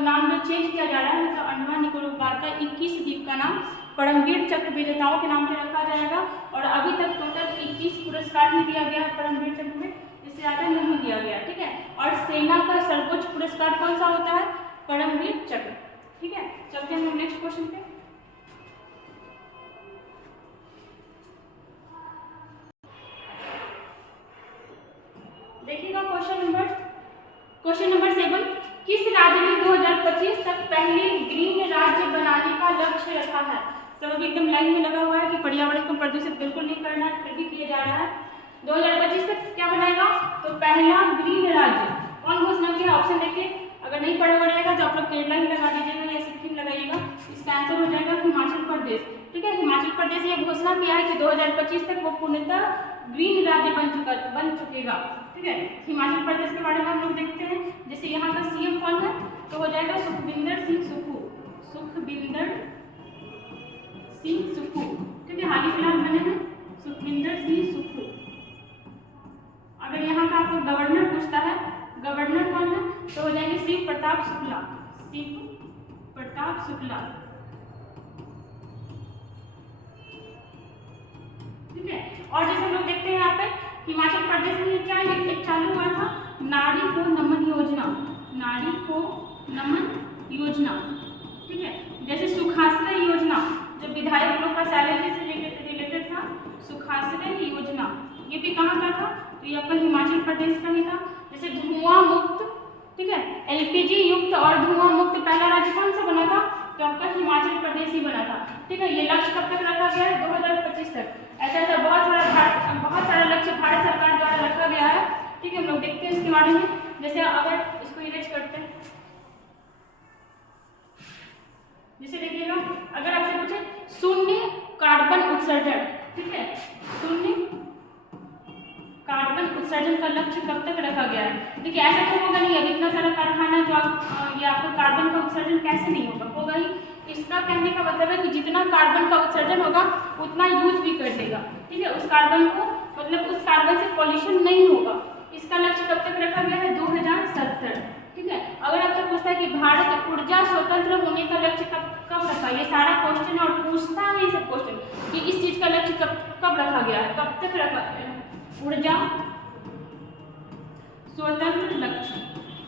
नाम जो चेंज किया जा रहा है, मतलब अंडमान निकोबार का 21 द्वीप का नाम परमवीर चक्र विजेताओं के नाम पे रखा जाएगा। और अभी तक टोटल 21 पुरस्कार ही दिया गया है परमवीर चक्र में, इससे ज़्यादा नहीं दिया गया, ठीक है। और सेना का सर्वोच्च पुरस्कार कौन सा होता है? परमवीर चक्र, ठीक है। चलते हैं हम नेक्स्ट क्वेश्चन पे। देखिएगा क्वेश्चन नंबर 7, किस राज्य ने 2025 तक पहले ग्रीन राज्य बनाने का लक्ष्य रखा है? सब अभी एकदम लाइन में लगा हुआ है कि पर्यावरण को प्रदूषित बिल्कुल नहीं करना है, फिर भी किया जा रहा है। 2025 तक क्या बनाएगा? तो पहला ग्रीन राज्य कौन घोषणा किया? ऑप्शन देखिए, अगर नहीं पढ़ा हुआ रहेगा तो आप लोग केरला ही लगा दीजिएगा या सिक्किम लगाइएगा। इसका आंसर हो जाएगा हिमाचल प्रदेश, ठीक है। हिमाचल प्रदेश ये घोषणा किया है कि 2025 तक वो पूर्णतः ग्रीन राज्य बन चुकेगा, ठीक है। हिमाचल प्रदेश के बारे में हम लोग देखते हैं। जैसे यहाँ का सीएम कौन है? तो हो जाएगा सुखविंदर सिंह सुक्खू, ठीक है, हाल ही फिलहाल बने हैं सुखविंदर सिंह सुक्खू। अगर यहाँ का आपको गवर्नर पूछता है, गवर्नर कौन है? तो हो जाएंगे शिव प्रताप शुक्ला, शिव प्रताप शुक्ला। ठीक है, और जैसे हम लोग देखते हैं यहाँ पे हिमाचल प्रदेश में क्या एक चालू हुआ था, नारी को नमन योजना, नारी को नमन योजना। ठीक है, जैसे सुखाश्रय योजना जो विधायक लोग का सैलरी से रिलेटेड था, सुखाश्रय योजना, ये भी कहाँ का था? तो ये आपका हिमाचल प्रदेश का ही था। जैसे धुआं मुक्त, ठीक है, एलपीजी युक्त और धुआं मुक्त पहला राज्य कौन सा बना था? तो आपका हिमाचल प्रदेश ही बना था। ठीक है, ये लक्ष्य कब तक रखा गया है? 2025 तक। ऐसा ऐसा बहुत सारा लक्ष्य भारत सरकार द्वारा रखा गया है। ठीक है, हम लोग देखते हैं इसके बारे में। जैसे अगर इसको इरेज करते हैं, जैसे देखिएगा, अगर आपसे पूछे शून्य कार्बन उत्सर्जन, ठीक है, शून्य कार्बन उत्सर्जन का लक्ष्य कब तक रखा गया है? देखिए ऐसा तो होगा नहीं, अब इतना सारा कारखाना जो ये आपको कार्बन का उत्सर्जन कैसे नहीं होगा ही। इसका कहने का मतलब है कि जितना कार्बन का उत्सर्जन होगा उतना यूज भी कर देगा। ठीक है, उस कार्बन को, मतलब उस कार्बन से पॉल्यूशन नहीं होगा। इसका लक्ष्य कब तक रखा गया है? 2070। ठीक है, अगर आपसे पूछता है कि भारत ऊर्जा स्वतंत्र होने का लक्ष्य कब रखा, ये सारा क्वेश्चन और पूछता है ये सब क्वेश्चन कि इस चीज का लक्ष्य कब रखा गया है, कब तक रखा, ऊर्जा स्वतंत्र लक्ष्य,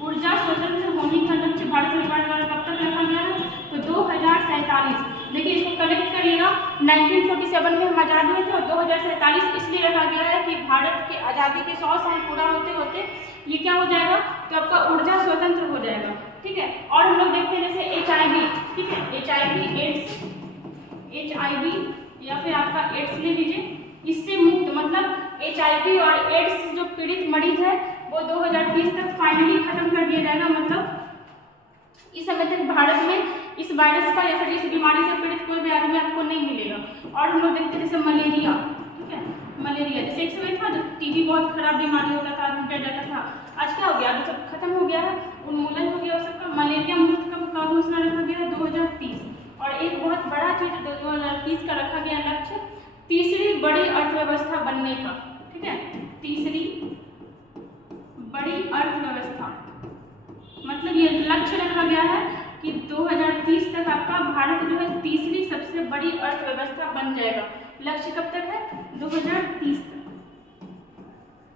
ऊर्जा स्वतंत्र होने का लक्ष्य भारत सरकार द्वारा कब तक रखा गया है? तो 2047। देखिए इसको कनेक्ट करिएगा, 1947 में हम आज़ाद हुए थे और 2047 इसलिए रखा गया है कि भारत के आज़ादी के 100 साल पूरा होते होते ये क्या हो जाएगा? तो आपका ऊर्जा स्वतंत्र हो जाएगा। ठीक है, और हम लोग देखते हैं जैसे HIV, ठीक है, HIV एड्स, HIV या फिर आपका एड्स ले लीजिए, इससे मुक्त, मतलब HIV और एड्स जो पीड़ित मरीज है वो 2030 तक फाइनली खत्म कर दिया जाएगा। मतलब इस समय तक भारत में इस वायरस का या फिर इस बीमारी से पीड़ित कोई भी आदमी आपको नहीं मिलेगा। और हम लोग देखते हैं जैसे मलेरिया, ठीक है, मलेरिया जैसे एक समय था जो टीबी बहुत खराब बीमारी होता था, आदमी डर जाता था, आज क्या हो गया? अभी सब खत्म हो गया है, उन्मूलन हो गया सबका। मलेरिया मुक्त का घोषणा रखा गया है 2030। और एक बहुत बड़ा चीज 2030 का रखा गया लक्ष्य, तीसरी बड़ी अर्थव्यवस्था बनने का। ठीक है, तीसरी बड़ी अर्थव्यवस्था, मतलब ये लक्ष्य रखा गया है कि 2030 तक आपका भारत जो है तीसरी सबसे बड़ी अर्थव्यवस्था बन जाएगा। लक्ष्य कब तक है? 2030 तक।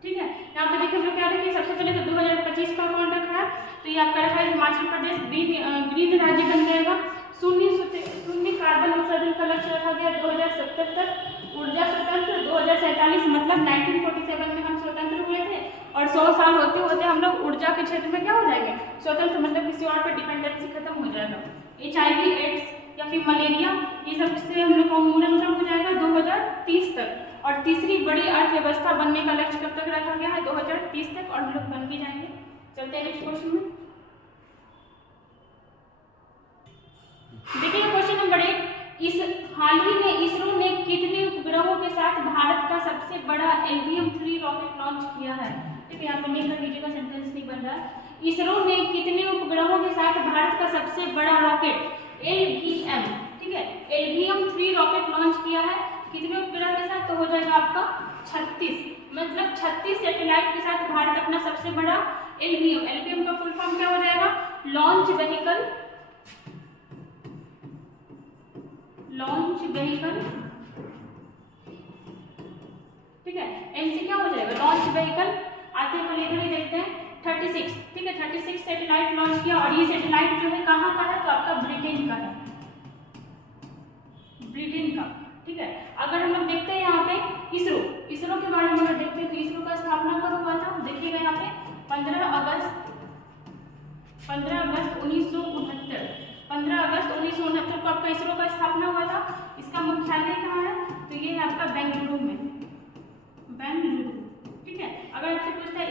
ठीक है, यहाँ पे देखिए हम लोग क्या देखिए, सबसे पहले तो 2025 का कौन रखा है? तो ये आपका रखा है हिमाचल प्रदेश ग्रीन राज्य बन जाएगा। शून्य कार्बन उत्सर्जन का लक्ष्य रखा गया 2070 तक। ऊर्जा स्वतंत्र 2047, मतलब 1947 में हम स्वतंत्र हुए थे और 100 साल होते होते हम लोग ऊर्जा के क्षेत्र में क्या हो जाएंगे? स्वतंत्र, मतलब किसी और पर डिपेंडेंसी खत्म हो जाएगा। HIV एड्स या फिर मलेरिया, ये सब से हम लोग का उन्मूलन कब हो जाएगा? 2030 तक। और तीसरी बड़ी अर्थव्यवस्था बनने का लक्ष्य कब तक रखा गया है? 2030 तक, और हम लोग बन भी जाएंगे। चलते हैं नेक्स्ट क्वेश्चन में। देखिए क्वेश्चन नंबर 1, इस हाल ही में इसरो ने कितने उपग्रहों के साथ भारत का सबसे बड़ा LVM-3 रॉकेट लॉन्च किया है? ठीक है, यहाँ पर नहीं कर लीजिएगा, सेंटेंस नहीं बन रहा है। इसरो ने कितने उपग्रहों के साथ भारत का सबसे बड़ा रॉकेट LVM, ठीक है, LVM-3 रॉकेट लॉन्च किया है? कितने उपग्रह के साथ? तो हो जाएगा आपका 36, मतलब 36 सैटेलाइट के साथ भारत अपना सबसे बड़ा LVM का फुल फॉर्म क्या हो जाएगा? लॉन्च व्हीकल, ठीक है, एमसी क्या हो जाएगा? Launch vehicle. आते हैं पहले इधर ही देखते हैं, 36, ठीक है, 36 सैटेलाइट लॉन्च किया। और ये सैटेलाइट जो है कहाँ का है? तो आपका ब्रिटेन का है, ब्रिटेन का। ठीक है, अगर हम लोग देखते हैं यहाँ पे इसरो के बारे में अगर देखते हैं तो इसरो का स्थापना कब हुआ था? देखिएगा यहाँ पे 15 अगस्त 1969, 15 अगस्त 1969 को आपका इसरो का स्थापना हुआ था। इसका मुख्यालय कहाँ है? तो ये है आपका बेंगलुरु में, बेंगलुरु। ठीक है, अगर आपसे पूछता है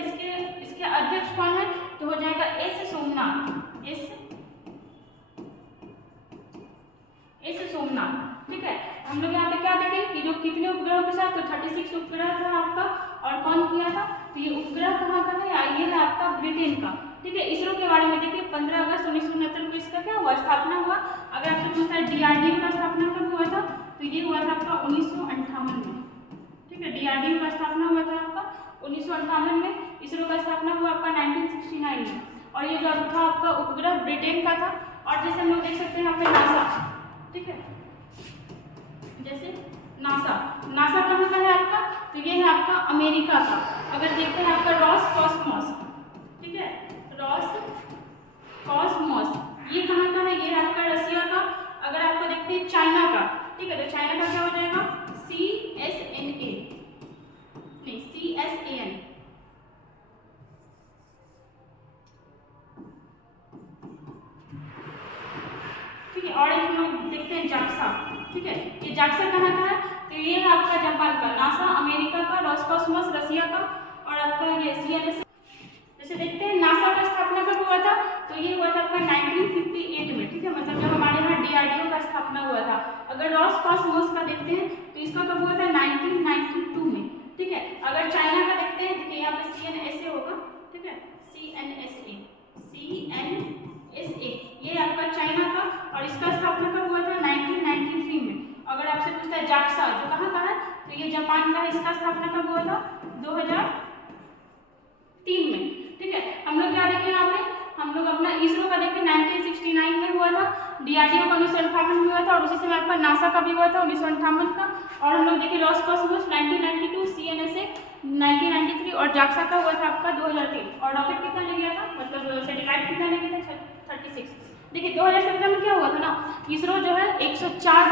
इसके अध्यक्ष कौन है? तो हो जाएगा एस सोमनाथ। ठीक है, हम लोग यहाँ पे क्या देखें कि जो कितने उपग्रहों के साथ? तो 36 उपग्रह था आपका। और कौन किया था? तो ये उपग्रह कहाँ का है? ये है आपका ब्रिटेन का। ठीक है, इसरो के बारे में देखिए, 15 अगस्त 1969 को इसका क्या हुआ? स्थापना हुआ। अगर आपसे पूछता है DRDO का स्थापना कब हुआ था? तो ये हुआ था आपका 1958 में। ठीक है, DRDO का स्थापना हुआ था आपका 1958 में। इसरो का स्थापना हुआ आपका 1969 में। और ये जो था आपका उपग्रह ब्रिटेन का था। और जैसे हम लोग देख सकते हैं यहाँ पे नासा, ठीक है, जैसे नासा कहाँ का है आपका, तो ये है आपका अमेरिका का। अगर देखते हैं आपका रॉसकॉस्मॉस, ठीक है, रॉसकॉस्मॉस ये कहाँ का है, ये है आपका रसिया का। अगर आपको देखते हैं चाइना का, ठीक है, तो चाइना का क्या हो जाएगा CSNA, नहीं CSAN, ठीक है। और एक हम लोग देखते हैं जाक्सा, ठीक है, ये जाक्सा कहाँ का है, तो ये है आपका जापान का। नासा अमेरिका का, रॉसकॉस्मॉस रसिया का, और आपका ये CNS। जैसे देखते हैं नासा का स्थापना कब हुआ था, तो ये हुआ था आपका 1958 में, ठीक है, मतलब जब हमारे यहाँ DRDO का स्थापना हुआ था। अगर रॉसकॉस्मॉस का देखते हैं तो इसका कब हुआ था 1992 में, ठीक है। अगर चाइना का देखते हैं तो यहाँ पे CNSA होगा, ठीक है, CNSA ये आपका चाइना का। और इसका स्थापना कब हुआ था 1993 में। अगर आपसे पूछता है जाक्सा जो कहाँ का है, तो ये जापान का है। इसका स्थापना कब हुआ था 2003 में, ठीक है। हम लोग क्या देखें यहाँ पे, हम लोग अपना इसरो का देखें 1969 में हुआ था, DRDO का 1958 में हुआ था, और उसी समय आपका नासा का भी हुआ था 1958 का। और हम लोग देखें रॉसकॉस्मॉस 1992, CNSA 1993 और जाक्सा का हुआ था आपका 2003। और रॉकेट कितना ले गया था, मतलब सैटेलाइट कितना ले गया था 36। देखिए 2017 में क्या हुआ था ना, इसरो जो है 104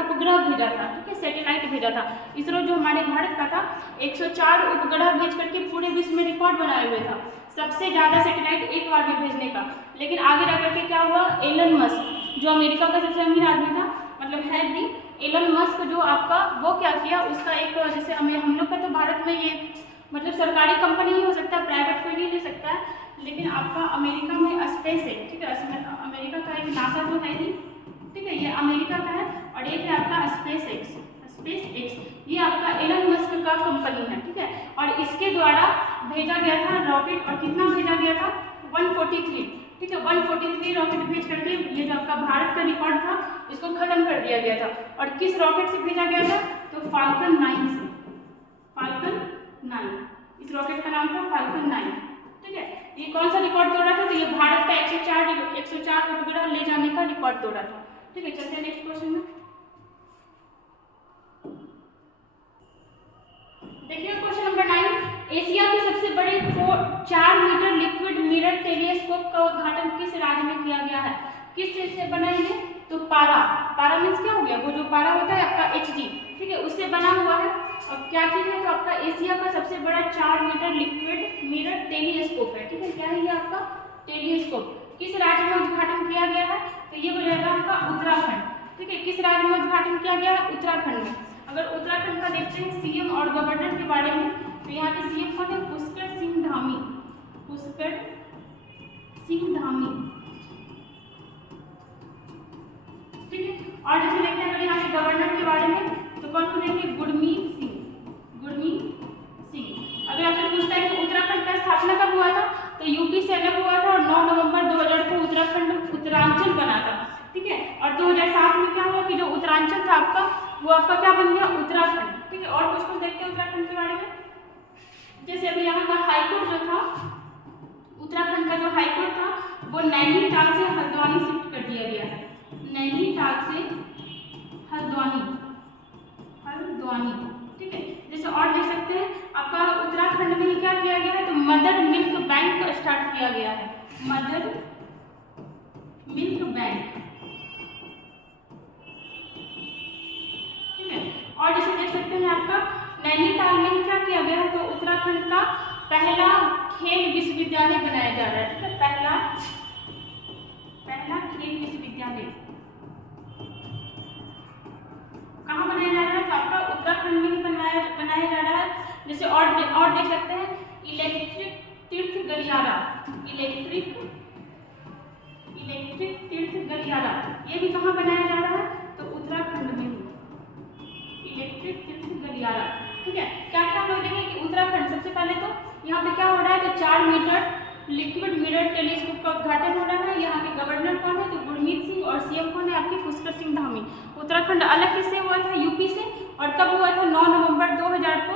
उपग्रह भेजा था, ठीक है, सैटेलाइट भेजा था। इसरो जो हमारे भारत का था 104 उपग्रह भेज करके पूरे विश्व में रिकॉर्ड बनाए हुए था, सबसे ज़्यादा सैटेलाइट एक बार में भेजने का। लेकिन आगे जा करके क्या हुआ, एलन मस्क जो अमेरिका का सबसे अमीर आदमी था, मतलब है भी एलन मस्क जो आपका, वो क्या किया, उसका एक जैसे हम लोग का तो भारत में ये मतलब सरकारी कंपनी ही हो सकता है, प्राइवेट कोई नहीं ले सकता है, लेकिन आपका अमेरिका में स्पेस है, ठीक है, अमेरिका का एक नासा तो है ही, ठीक है, ये अमेरिका का है। और एक है आपका स्पेस एक्स, ये आपका एलन मस्क का कंपनी है, ठीक है। और इसके द्वारा भेजा गया था रॉकेट, और कितना भेजा गया था 143, ठीक है, 143 रॉकेट भेज करके ये जो आपका भारत का रिकॉर्ड था इसको खत्म कर दिया गया था। और किस रॉकेट से भेजा गया था, तो फाल्कन 9 से, फाल्कन 9, इस रॉकेट का नाम था फाल्कन 9, ठीक है। ये कौन सा रिकॉर्ड तोड़ा था, तो ये भारत का 104 उपग्रह ले जाने का रिकॉर्ड तोड़ा था, ठीक है। चलते हैं नेक्स्ट क्वेश्चन में। देखिए क्वेश्चन नंबर 9, एशिया के सबसे बड़े 4 मीटर लिक्विड मिरर टेलीस्कोप का उद्घाटन किस राज्य में किया गया है, किस चीज से बना है, तो पारा मीन्स क्या हो गया, वो जो पारा होता है आपका HG, ठीक है, उससे बना हुआ है। और क्या चीज है, तो आपका एशिया का सबसे बड़ा 4 मीटर लिक्विड मिरर टेलीस्कोप है, ठीक है। क्या है ये आपका टेलीस्कोप, किस राज्य में उद्घाटन किया गया है, तो ये हो जाएगा आपका उत्तराखंड, ठीक है। किस राज्य में उद्घाटन किया गया है, उत्तराखंड में। अगर उत्तराखंड का देखते हैं CM और गवर्नर के बारे में, तो यहाँ के CM कौन है, पुष्कर सिंह धामी, ठीक है। और जैसे देखते हैं अगर यहाँ के गवर्नर के बारे में, तो कौन हो जाएंगे, गुरमीत सिंह। अगर आपसे पूछता है कि उत्तराखंड का स्थापना कब हुआ था, तो यूपी से अलग हुआ था और 9 नवंबर 2000 को उत्तराखंड उत्तरांचल बना था, ठीक है। और 2007 में क्या हुआ कि जो उत्तरांचल था आपका, वो आपका क्या बन गया, उत्तराखंड, ठीक है। और कुछ देखते हैं उत्तराखंड के बारे में। जैसे अभी यहाँ का हाईकोर्ट जो था, उत्तराखंड का जो हाईकोर्ट था वो नैनीताल से हल्द्वानी शिफ्ट कर दिया गया है, नैनीताल से हल्द्वानी, ठीक है। जैसे और देख सकते हैं आपका उत्तराखंड में ही क्या किया गया है, तो मदर मिल्क बैंक स्टार्ट किया गया है, मदर मिल्क बैंक, ठीक है। और जैसे देख सकते हैं आपका नैनीताल में ही क्या किया गया है, तो उत्तराखंड का पहला खेल विश्वविद्यालय बनाया जा रहा है, ठीक है, पहला खेल विश्वविद्यालय कहाँ बनाया जा रहा है, तो आपका उत्तराखंड में ही बनाया जा रहा है। जैसे और देख सकते हैं इलेक्ट्रिक तीर्थ गलियारा, ये भी कहाँ बनाया जा रहा है, तो उत्तराखंड में ही, इलेक्ट्रिक तीर्थ गलियारा, ठीक है। क्या क्या हम लोग देखेंगे कि उत्तराखंड सबसे पहले तो यहाँ पे क्या हो रहा है, तो 4 मीटर लिक्विड मिरर टेलीस्कोप का उद्घाटन हो रहा है। यहाँ के गवर्नर कौन है, तो गुरमीत सिंह, और CM कौन है आपके, पुष्कर सिंह धामी। उत्तराखंड अलग किससे हुआ था, यूपी से, और कब हुआ था, 9 नवंबर 2000 को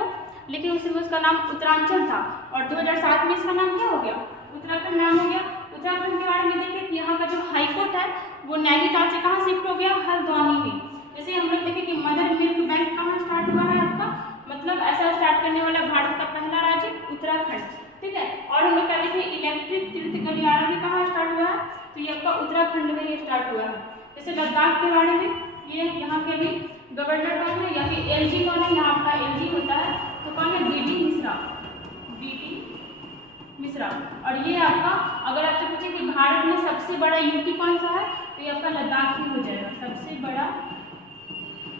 लेकिन उस समय उसका नाम उत्तरांचल था, और 2007 में इसका नाम क्या हो गया, उत्तराखंड नाम हो गया। उत्तराखंड के बारे में देखिए कि यहाँ का जो हाईकोर्ट है वो नैनीताल से कहाँ शिफ्ट हो गया, हल्द्वानी में। जैसे हम लोग देखें कि मदर मिल्क बैंक कहाँ स्टार्ट हुआ है आपका, मतलब ऐसा स्टार्ट करने वाला भारत का पहला राज्य उत्तराखंड, ठीक है। और हम लोग क्या देखें, इलेक्ट्रिक तीर्थ गलियारा भी कहाँ स्टार्ट हुआ है, तो ये आपका उत्तराखंड में ये स्टार्ट हुआ है। जैसे लद्दाख के बारे में, ये यहाँ के भी गवर्नर कौन है या फिर एलजी कौन है, यहाँ आपका एलजी होता है तो कौन है, बीडी मिश्रा, बीडी मिश्रा। और ये आपका अगर आपसे पूछे कि भारत में सबसे बड़ा यूटी कौन सा है, तो ये आपका लद्दाख ही हो जाएगा, सबसे बड़ा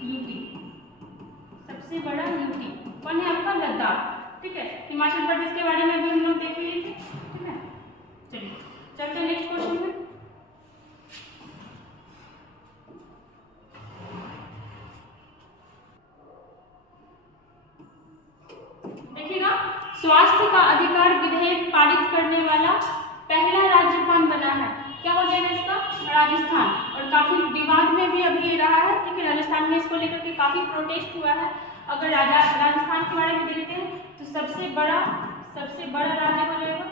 यूटी, सबसे बड़ा यूटी कौन है आपका, लद्दाख, ठीक है। हिमाचल प्रदेश के बारे में भी हम लोग देख लिए थे, ठीक है। चलिए चलते हैं नेक्स्ट क्वेश्चन में। देखिएगा, स्वास्थ्य का अधिकार विधेयक पारित करने वाला पहला राज्य कौन बना है, क्या हो जाएगा इसका, राजस्थान। और काफी विवाद में भी अभी ये रहा है, ठीक है। राजस्थान में इसको लेकर के काफी प्रोटेस्ट हुआ है। अगर राजस्थान के बारे में देखते हैं तो सबसे बड़ा राज्य हो जाएगा,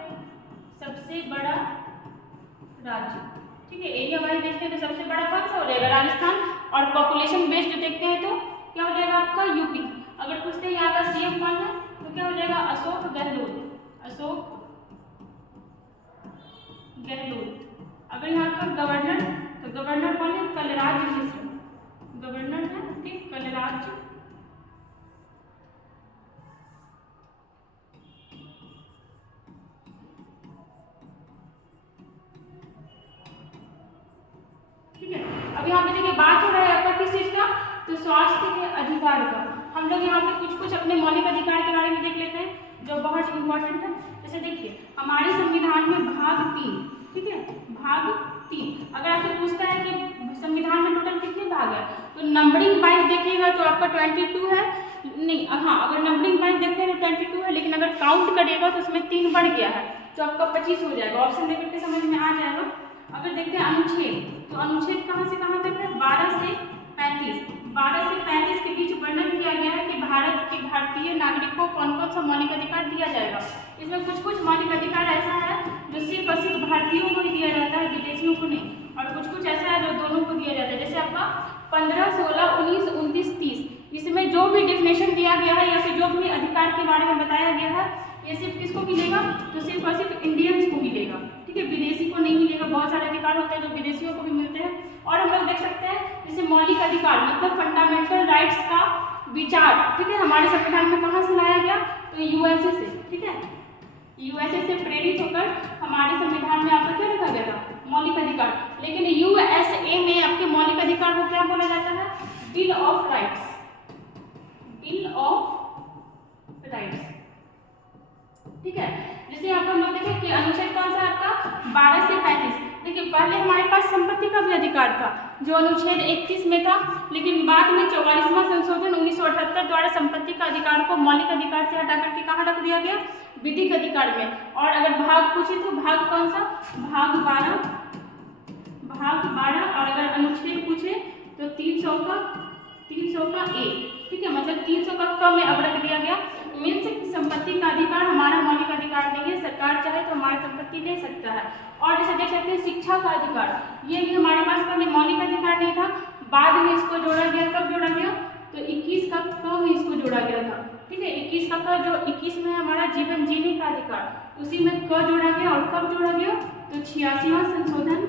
सबसे बड़ा राज्य, ठीक है। एरिया वाइज देखते हैं तो सबसे बड़ा कौन सा हो जाएगा, राजस्थान। और पॉपुलेशन बेस्ड देखते हैं तो क्या हो जाएगा आपका, यूपी। अगर पूछते हैं यहाँ का सीएम कौन है तो क्या हो जाएगा, अशोक गहलोत, अशोक गहलोत। अगर यहाँ का गवर्नर तो गवर्नर कौन है, कलराज मिश्र, गवर्नर है, ठीक, कलराज। ठीक है। अब यहाँ पे देखिए बात हो रहा है आपका किस चीज का, तो स्वास्थ्य के अधिकार का। हम लोग यहाँ पे कुछ अपने मौलिक अधिकार के बारे में देख लेते हैं जो बहुत इंपॉर्टेंट है। जैसे देखिए हमारे संविधान में भाग 3, ठीक है, भाग 3 अगर आपसे पूछता है कि संविधान में टोटल कितने भाग है, तो नंबरिंग वाइज देखिएगा तो आपका 22 है, नहीं हाँ अगर नंबरिंग वाइज देखते हैं तो 22 है, लेकिन अगर काउंट करिएगा तो उसमें 3 बढ़ गया है तो आपका 25 हो जाएगा। ऑप्शन देख के समझ में आ जाएगा। अगर देखते हैं अनुच्छेद, तो अनुच्छेद कहाँ से कहाँ तक है, 12 से 35 के बीच वर्णन किया गया है कि भारत के भारतीय नागरिकों को कौन कौन सा मौलिक अधिकार दिया जाएगा। इसमें कुछ मौलिक अधिकार ऐसा है जो सिर्फ और सिर्फ भारतीयों को ही दिया जाता है, विदेशियों को नहीं, और कुछ ऐसा है जो दोनों को दिया जाता है। जैसे आपका 15, 16, 19, 29, 30 इसमें जो भी डेफिनेशन दिया गया है या फिर जो भी अधिकार के बारे में बताया गया है ये सिर्फ किसको मिलेगा, तो सिर्फ और सिर्फ इंडियंस को मिलेगा, ठीक है, विदेशी को नहीं मिलेगा। बहुत सारे अधिकार होते हैं जो विदेशियों को भी मिलते हैं। और हम लोग देख सकते हैं जैसे मौलिक अधिकार मतलब फंडामेंटल राइट्स का विचार, ठीक है, हमारे संविधान में कहाँ से लाया गया, तो यूएसए से, ठीक है, यूएसए से प्रेरित होकर हमारे संविधान में आपका क्या लिखा गया था, मौलिक अधिकार। लेकिन यूएसए में आपके मौलिक अधिकार को क्या बोला जाता है, bill of rights, bill of rights, ठीक है। जैसे यहाँ पर हम लोग देखें कि अनुच्छेद कौन सा आपका 12 से 35। देखिए पहले हमारे पास संपत्ति का भी अधिकार था जो अनुच्छेद 31 में था, लेकिन बाद में 44वां संशोधन 1978 द्वारा संपत्ति का अधिकार को मौलिक अधिकार से हटा करके कहाँ रख दिया गया, विधिक अधिकार में। और अगर भाग पूछे तो भाग कौन सा, भाग 12, और अगर अनुच्छेद पूछे तो 300 का ए, ठीक है, मतलब 300 का क में अब रख दिया गया। मीन्स संपत्ति का अधिकार हमारा मौलिक अधिकार नहीं है, सरकार चाहे तो हमारी संपत्ति ले सकता है। और जैसे देख सकते हैं शिक्षा का अधिकार, ये भी हमारे पास पहले मौलिक अधिकार नहीं था, बाद में इसको जोड़ा गया। कब जोड़ा गया, तो 21 का क में इसको जोड़ा गया था, ठीक है। 21 का क जो 21 में हमारा जीवन जीने का अधिकार, उसी में क जोड़ा गया। और कब जोड़ा गया, तो 86वां संशोधन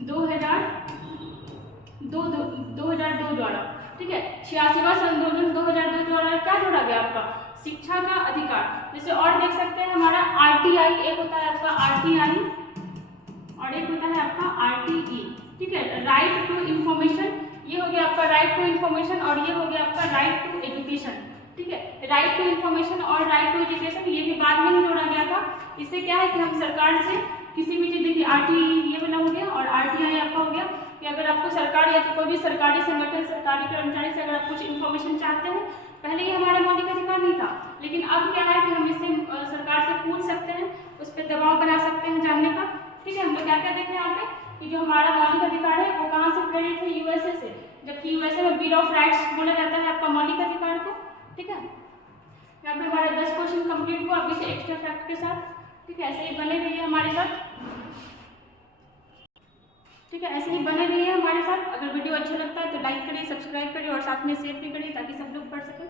2002 द्वारा, ठीक है, 86वां संशोधन 2002 द्वारा क्या जोड़ा गया आपका, शिक्षा का अधिकार। जैसे और देख सकते हैं हमारा आरटीआई, एक होता है आपका आरटीआई और एक होता है आपका आरटीई, ठीक है, राइट टू इंफॉर्मेशन, ये हो गया आपका राइट टू इंफॉर्मेशन और ये हो गया आपका राइट टू एजुकेशन, ठीक है। राइट टू इंफॉर्मेशन और राइट टू एजुकेशन ये भी बाद में ही जोड़ा गया था। इससे क्या है कि हम सरकार से किसी भी चीज, देखिए आरटीई ये वाला हो गया और आरटीआई आपका हो गया कि अगर आपको सरकार या कोई भी सरकारी संगठन, सरकारी कर्मचारी से अगर आप कुछ इन्फॉर्मेशन चाहते हैं, पहले ये हमारा मौलिक अधिकार नहीं था, लेकिन अब क्या है कि हम इससे सरकार से पूछ सकते हैं, उस पर दबाव बना सकते हैं जानने का, ठीक है। हम लोग क्या क्या देखें यहाँ पे कि जो हमारा मौलिक अधिकार है वो कहाँ से प्रेरित है, यूएसए से, जबकि यूएसए में बिल ऑफ राइट्स बोला जाता है आपका मौलिक अधिकार को, ठीक है। यहाँ पे हमारे 10 क्वेश्चन कंप्लीट हुआ अभी से एक्स्ट्रा फैक्ट के साथ। ठीक है, ऐसे ही बने रहिए हमारे साथ। ठीक है, ऐसे ही बने रहिए हमारे साथ। अगर वीडियो अच्छा लगता है तो लाइक करिए, सब्सक्राइब करिए और साथ में शेयर भी करिए ताकि सब लोग पढ़ सकें।